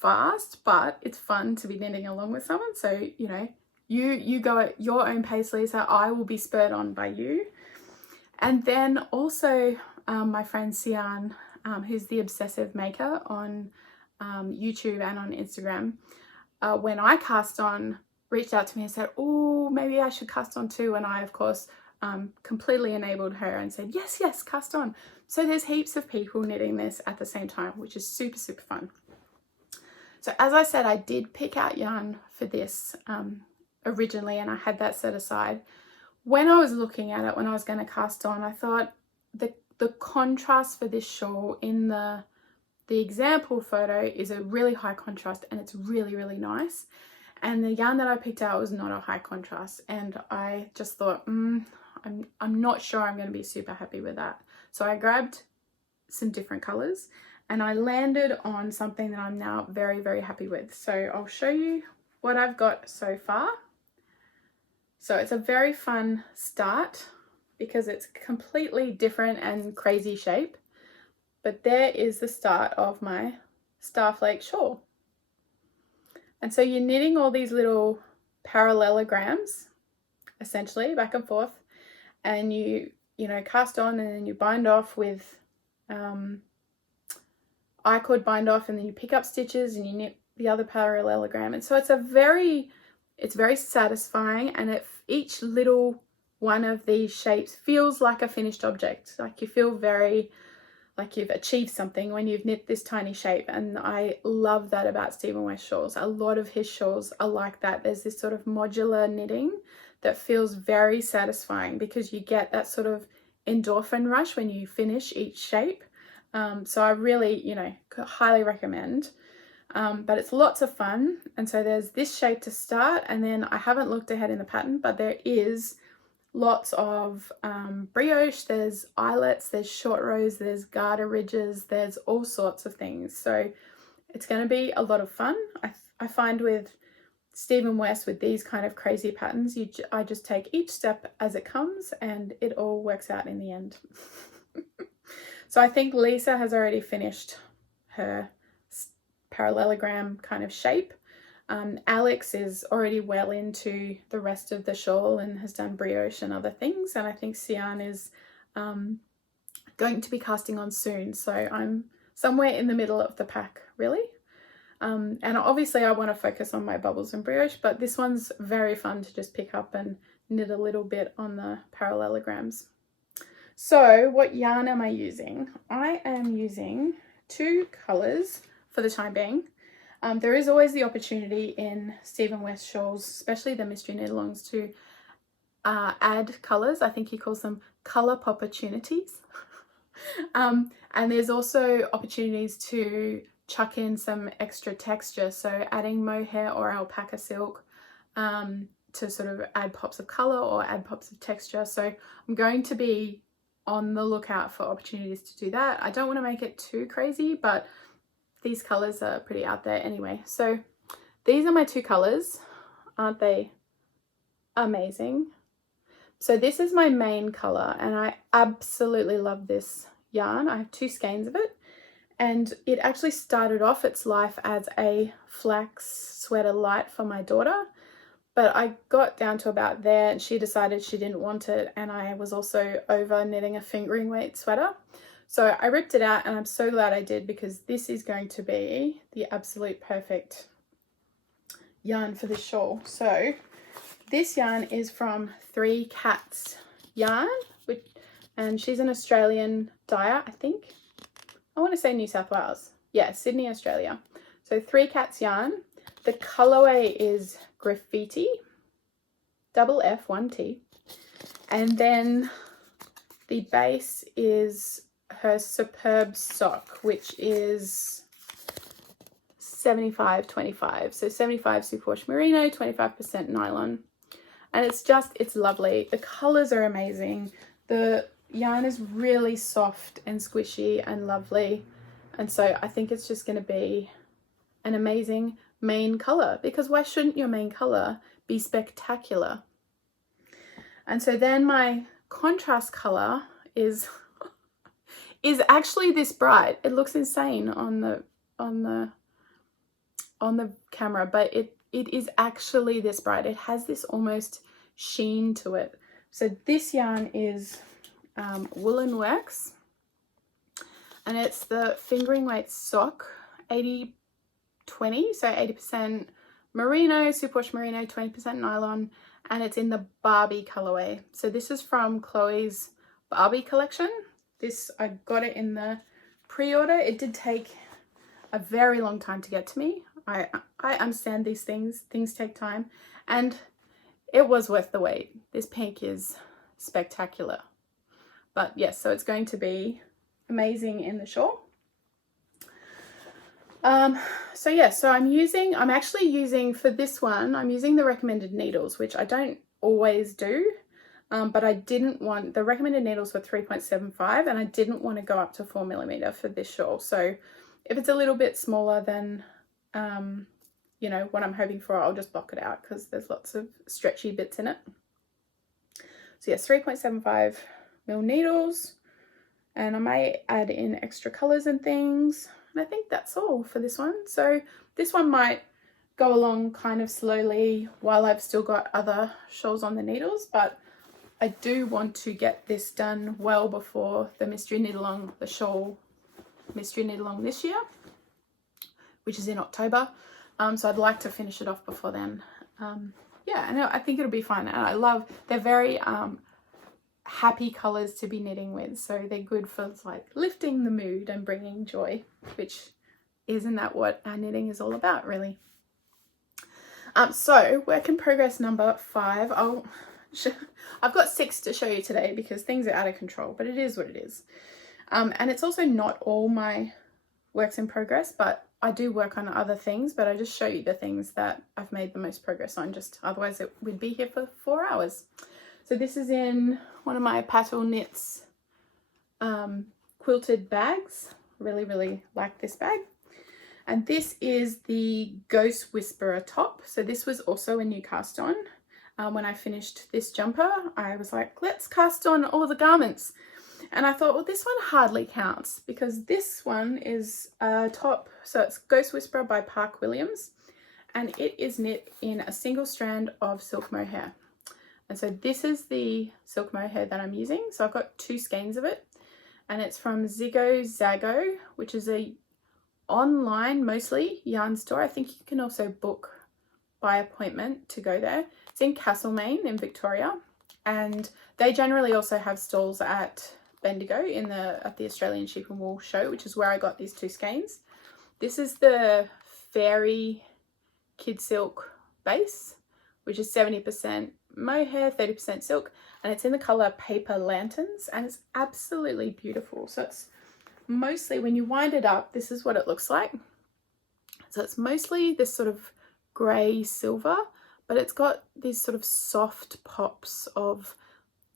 fast, but it's fun to be knitting along with someone. So, you know, you go at your own pace, Lisa. I will be spurred on by you. And then also my friend Sian, who's the obsessive maker on YouTube and on Instagram, when I cast on, reached out to me and said, oh, maybe I should cast on too. And I, of course, completely enabled her and said, yes, cast on. So there's heaps of people knitting this at the same time, which is super, super fun. So as I said, I did pick out yarn for this originally, and I had that set aside. When I was looking at it, when I was going to cast on, I thought the contrast for this shawl in the example photo is a really high contrast, and it's really, really nice. And the yarn that I picked out was not a high contrast, and I just thought, I'm not sure I'm going to be super happy with that. So I grabbed some different colors, and I landed on something that I'm now very, very happy with. So I'll show you what I've got so far. So it's a very fun start because it's completely different and crazy shape. But there is the start of my Starflake shawl. And so you're knitting all these little parallelograms, essentially, back and forth. And you know, cast on, and then you bind off with I-cord bind off, and then you pick up stitches and you knit the other parallelogram. And so it's very satisfying, and each little one of these shapes feels like a finished object. Like you feel very like you've achieved something when you've knit this tiny shape. And I love that about Stephen West shawls. A lot of his shawls are like that. There's this sort of modular knitting that feels very satisfying because you get that sort of endorphin rush when you finish each shape. So I really, you know, highly recommend. But it's lots of fun. And so there's this shape to start, and then I haven't looked ahead in the pattern, but there is lots of brioche, there's eyelets, there's short rows, there's garter ridges, there's all sorts of things. So it's going to be a lot of fun. I find with Stephen West, with these kind of crazy patterns, I just take each step as it comes, and it all works out in the end. So I think Lisa has already finished her parallelogram kind of shape. Alex is already well into the rest of the shawl and has done brioche and other things, and I think Sian is going to be casting on soon, so I'm somewhere in the middle of the pack, really. And obviously I want to focus on my bubbles and brioche, but this one's very fun to just pick up and knit a little bit on the parallelograms. So what yarn am I using? I am using 2 colours for the time being. There is always the opportunity in Stephen West shawls, especially the mystery knit-alongs, to add colours. I think he calls them colour opportunities. And there's also opportunities to chuck in some extra texture, so adding mohair or alpaca silk to sort of add pops of colour or add pops of texture. So I'm going to be on the lookout for opportunities to do that. I don't want to make it too crazy, but these colors are pretty out there anyway. So these are my two colors. Aren't they amazing? So this is my main color and I absolutely love this yarn. I have 2 skeins of it, and it actually started off its life as a flax sweater light for my daughter, but I got down to about there and she decided she didn't want it, and I was also over knitting a fingering weight sweater. So I ripped it out, and I'm so glad I did, because this is going to be the absolute perfect yarn for this shawl. So this yarn is from 3 Cats Yarn, and she's an Australian dyer, I think. I want to say New South Wales. Yeah, Sydney, Australia. So 3 Cats Yarn. The colorway is Graffiti, double F, 1T. And then the base is her Superb Sock, which is 75-25. So 75 superwash merino, 25% nylon. And it's lovely. The colors are amazing. The yarn is really soft and squishy and lovely. And so I think it's just going to be an amazing main color, because why shouldn't your main color be spectacular? And so then my contrast color is actually this bright. It looks insane on the camera, but it is actually this bright. It has this almost sheen to it. So this yarn is Woolen Works, and it's the fingering weight sock, 80-20, so 80% merino, superwash merino, 20% nylon, and it's in the Barbie colorway. So this is from Chloe's Barbie collection. I got it in the pre-order. It did take a very long time to get to me. I understand these things take time, and it was worth the wait. This pink is spectacular. But yes, so it's going to be amazing in the shawl. So yeah, so I'm actually using, for this one, I'm using the recommended needles, which I don't always do. But I didn't want, the recommended needles were 3.75, and I didn't want to go up to 4mm for this shawl. So if it's a little bit smaller than, you know, what I'm hoping for, I'll just block it out, because there's lots of stretchy bits in it. So yes, 3.75mm needles, and I may add in extra colors and things. And I think that's all for this one. So this one might go along kind of slowly while I've still got other shawls on the needles, but I do want to get this done well before the mystery knit along, the shawl mystery knit along this year, which is in October. So I'd like to finish it off before then. Yeah, and I think it'll be fun, and they're very happy colors to be knitting with, so they're good for like lifting the mood and bringing joy, which isn't that what our knitting is all about, really. So work in progress number 5. I've got 6 to show you today because things are out of control, but it is what it is. And it's also not all my works in progress, but I do work on other things, but I just show you the things that I've made the most progress on, just otherwise we'd be here for 4 hours. So this is in one of my Patel Knits quilted bags. Really, really like this bag. And this is the Ghost Whisperer top. So this was also a new cast on. When I finished this jumper, I was like, let's cast on all the garments. And I thought, well, this one hardly counts, because this one is a top. So it's Ghost Whisperer by Park Williams, and it is knit in a single strand of silk mohair. And so this is the silk mohair that I'm using. So I've got 2 skeins of it, and it's from ZigoZago, which is a online mostly yarn store. I think you can also book by appointment to go there. It's in Castlemaine in Victoria, and they generally also have stalls at Indigo at the Australian Sheep and Wool show, which is where I got these 2 skeins. This is the Faerie Kidsilk base, which is 70% mohair, 30% silk, and it's in the color Paper Lanterns, and it's absolutely beautiful. So it's mostly, when you wind it up, this is what it looks like. So it's mostly this sort of grey silver, but it's got these sort of soft pops of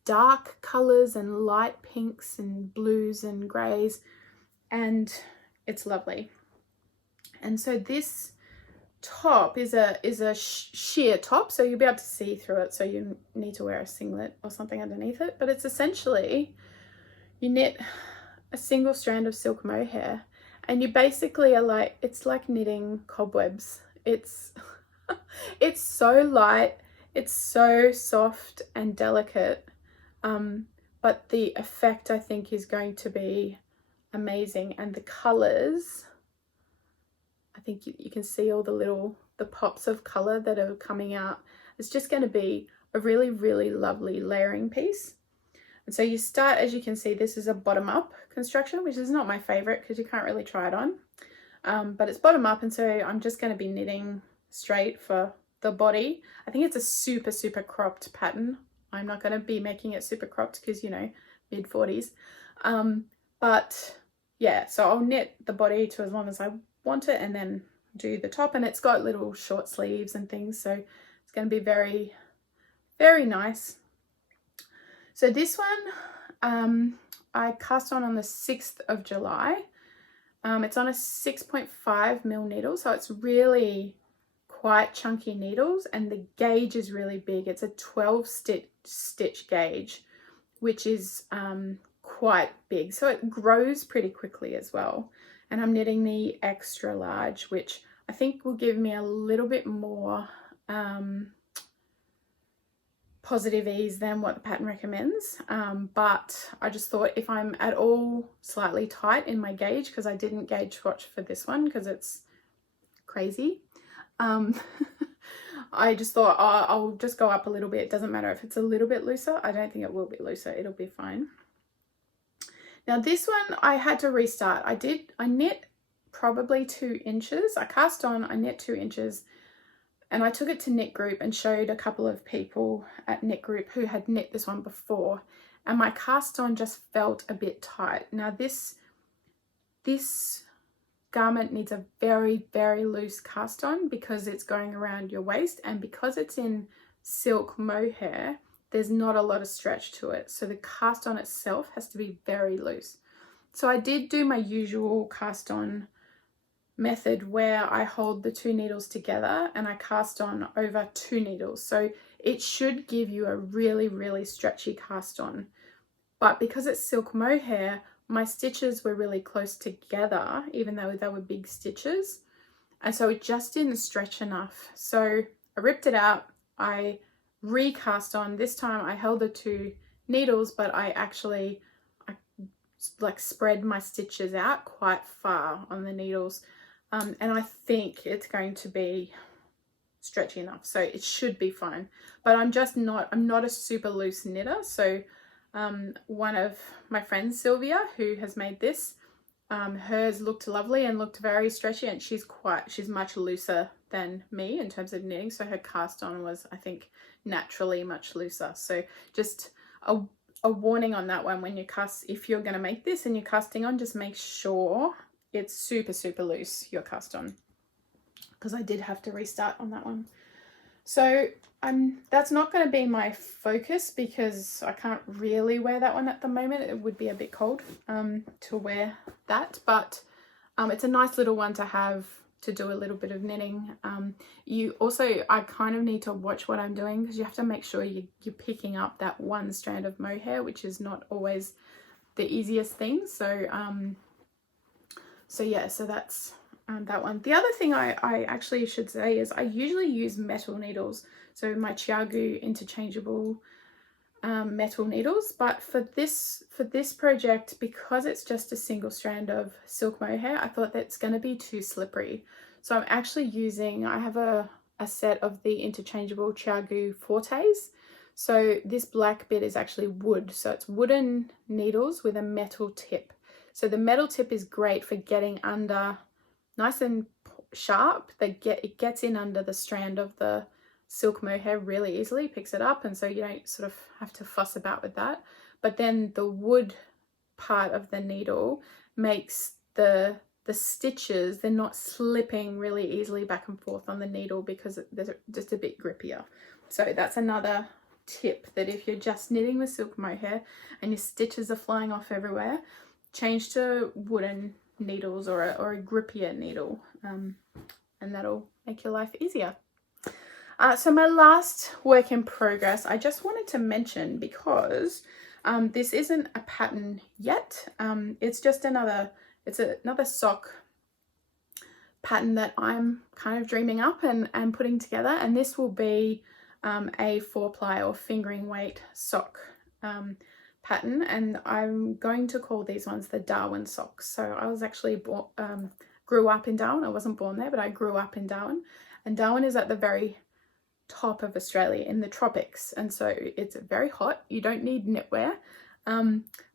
dark colors and light pinks and blues and grays, and it's lovely. And so this top is a sheer top, so you'll be able to see through it, so you need to wear a singlet or something underneath it. But it's essentially, you knit a single strand of silk mohair, and you basically are like, it's like knitting cobwebs. It's it's so light, it's so soft and delicate, but the effect I think is going to be amazing. And the colors, I think you can see all the pops of color that are coming out. It's just going to be a really, really lovely layering piece. And so you start, as you can see, this is a bottom up construction, which is not my favorite because you can't really try it on, but it's bottom up. And so I'm just going to be knitting straight for the body. I think it's a super, super cropped pattern. I'm not going to be making it super cropped because, you know, mid 40s. But yeah, so I'll knit the body to as long as I want it and then do the top. And it's got little short sleeves and things, so it's going to be very, very nice. So this one I cast on the 6th of July. It's on a 6.5 mil needle, so it's really quite chunky needles, and the gauge is really big. It's a 12 stitch gauge, which is quite big, so it grows pretty quickly as well. And I'm knitting the extra large, which I think will give me a little bit more positive ease than what the pattern recommends, but I just thought if I'm at all slightly tight in my gauge, because I didn't gauge swatch for this one because it's crazy, I just thought, oh, I'll just go up a little bit. It doesn't matter if it's a little bit looser. I don't think it will be looser. It'll be fine. Now this one I had to restart. I knit probably 2 inches. I cast on, I knit 2 inches, and I took it to Knit Group and showed a couple of people at Knit Group who had knit this one before, and my cast on just felt a bit tight. Now this garment needs a very, very loose cast on because it's going around your waist, and because it's in silk mohair, there's not a lot of stretch to it, so the cast on itself has to be very loose. So I did do my usual cast on method where I hold the 2 needles together and I cast on over 2 needles, so it should give you a really, really stretchy cast on. But because it's silk mohair, my stitches were really close together, even though they were big stitches, and so it just didn't stretch enough. So I ripped it out, I recast on. This time I held the 2 needles, but I like spread my stitches out quite far on the needles, and I think it's going to be stretchy enough, so it should be fine. But I'm not a super loose knitter, so one of my friends, Sylvia, who has made this, hers looked lovely and looked very stretchy, and she's much looser than me in terms of knitting, so her cast on was, I think, naturally much looser. So just a warning on that one, when you cast, if you're going to make this and you're casting on, just make sure it's super, super loose, your cast on, because I did have to restart on that one. So that's not going to be my focus because I can't really wear that one at the moment. It would be a bit cold to wear that, but it's a nice little one to have to do a little bit of knitting. I kind of need to watch what I'm doing, because you have to make sure you're picking up that one strand of mohair, which is not always the easiest thing. So so that's that one. The other thing I actually should say is I usually use metal needles, so my Chiagu interchangeable metal needles, but for this project, because it's just a single strand of silk mohair, I thought that's going to be too slippery. So I'm actually using, I have a set of the interchangeable Chiagu Fortes. So this black bit is actually wood, so it's wooden needles with a metal tip. So the metal tip is great for getting under, nice and sharp, it gets in under the strand of the silk mohair really easily, picks it up, and so you don't sort of have to fuss about with that. But then the wood part of the needle makes the stitches, they're not slipping really easily back and forth on the needle because they're just a bit grippier. So that's another tip that if you're just knitting with silk mohair and your stitches are flying off everywhere, change to wooden needles or a grippier needle, and that'll make your life easier. So my last work in progress, I just wanted to mention, because this isn't a pattern yet. It's just another sock pattern that I'm kind of dreaming up and putting together, and this will be a 4-ply or fingering weight sock pattern, and I'm going to call these ones the Darwin Socks. So I was actually grew up in Darwin. I wasn't born there, but I grew up in Darwin, and Darwin is at the very top of Australia in the tropics, and so it's very hot. You don't need knitwear,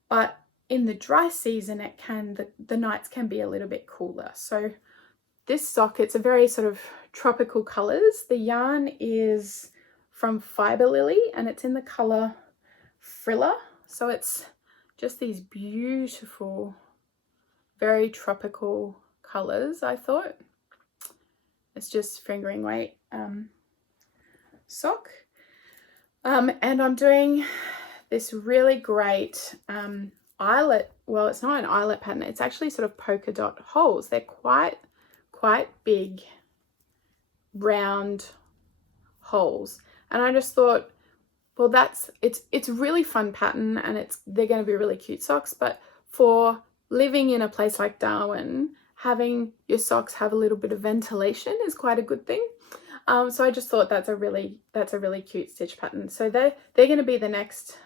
but in the dry season it can the nights can be a little bit cooler. So this sock, it's a very sort of tropical colors. The yarn is from Fiberlily and it's in the color Friller, so it's just these beautiful, very tropical colors. I thought it's just fingering weight sock, and I'm doing this really great eyelet, well, it's not an eyelet pattern, it's actually sort of polka dot holes. They're quite big round holes, and I just thought, well, it's a really fun pattern, and they're going to be really cute socks. But for living in a place like Darwin, having your socks have a little bit of ventilation is quite a good thing. So I just thought that's a really cute stitch pattern. So they're going to be the next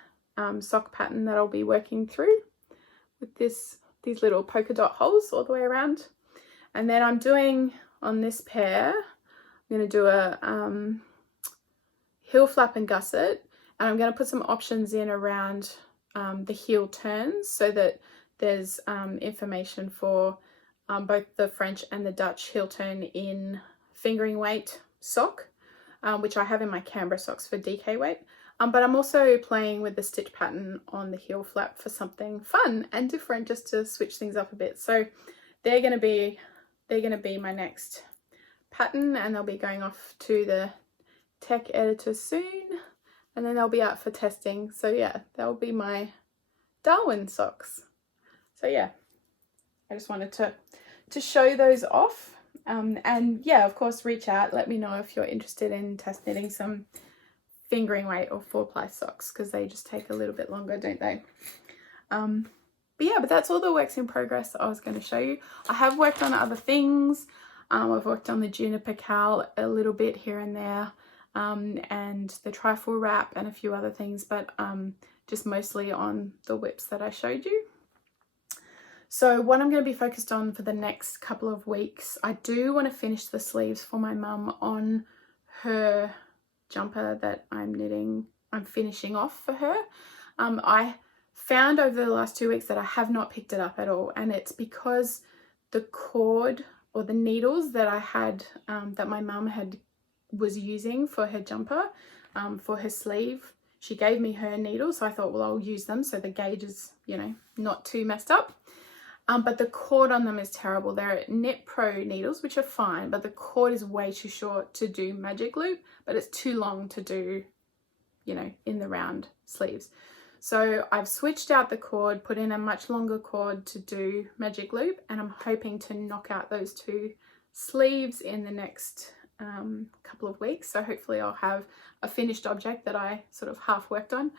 sock pattern that I'll be working through with these little polka dot holes all the way around. And then I'm doing on this pair, I'm going to do a heel flap and gusset, and I'm going to put some options in around the heel turns so that there's information for both the French and the Dutch heel turn in fingering weight sock, which I have in my Canberra socks for DK weight, but I'm also playing with the stitch pattern on the heel flap for something fun and different, just to switch things up a bit. So they're going to be my next pattern, and they'll be going off to the tech editor soon, and then they'll be out for testing. So yeah, they'll be my Darwin socks. So yeah, I just wanted to show those off. And yeah, of course, reach out, let me know if you're interested in test knitting some fingering weight or 4-ply socks, because they just take a little bit longer, don't they? But that's all the works in progress I was going to show you. I have worked on other things. I've worked on the juniper cowl a little bit here and there, and the trifle wrap and a few other things, but just mostly on the whips that I showed you. So what I'm going to be focused on for the next couple of weeks, I do want to finish the sleeves for my mum on her jumper that I'm finishing off for her. I found over the last 2 weeks that I have not picked it up at all, and it's because the cord or the needles that I had, that my mum was using for her jumper, for her sleeve, she gave me her needles, so I thought, well, I'll use them so the gauge is, not too messed up. But the cord on them is terrible. They're Knit Pro needles, which are fine, but the cord is way too short to do magic loop, but it's too long to do, in the round sleeves. So I've switched out the cord, put in a much longer cord to do magic loop, and I'm hoping to knock out those 2 sleeves in the next couple of weeks. So hopefully I'll have a finished object that I sort of half worked on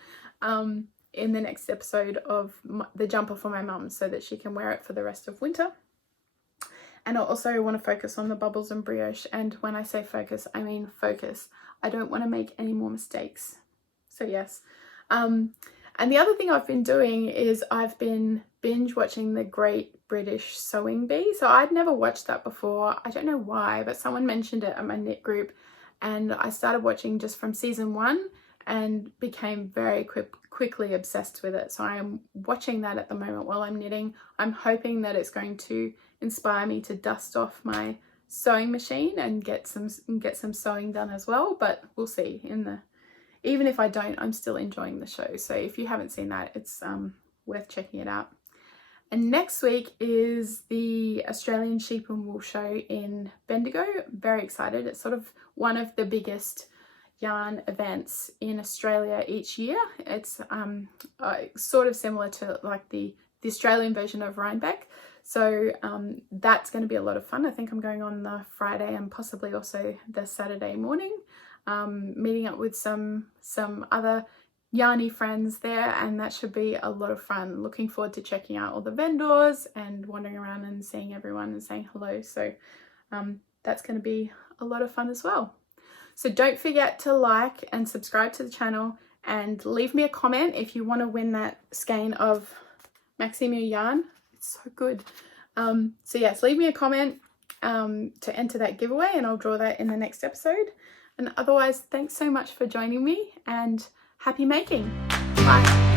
in the next episode of the jumper for my mum, so that she can wear it for the rest of winter. And I also want to focus on the bubbles and brioche, and when I say focus, I mean focus. I don't want to make any more mistakes. So yes. And the other thing I've been doing is I've been binge watching the Great British Sewing Bee. So I'd never watched that before. I don't know why, but someone mentioned it at my knit group, and I started watching just from season 1 and became very quickly obsessed with it. So I'm watching that at the moment while I'm knitting. I'm hoping that it's going to inspire me to dust off my sewing machine and get some sewing done as well, but we'll see. Even if I don't, I'm still enjoying the show. So if you haven't seen that, it's worth checking it out. And next week is the Australian Sheep and Wool show in Bendigo. Very excited. It's sort of one of the biggest yarn events in Australia each year. It's sort of similar to like the Australian version of Rhinebeck. So that's going to be a lot of fun. I think I'm going on the Friday and possibly also the Saturday morning, meeting up with some other yarny friends there, and that should be a lot of fun. Looking forward to checking out all the vendors and wandering around and seeing everyone and saying hello. So that's going to be a lot of fun as well. So don't forget to like and subscribe to the channel, and leave me a comment if you want to win that skein of Maximia yarn. It's so good. So yes, leave me a comment to enter that giveaway, and I'll draw that in the next episode. And otherwise, thanks so much for joining me, and happy making. Bye.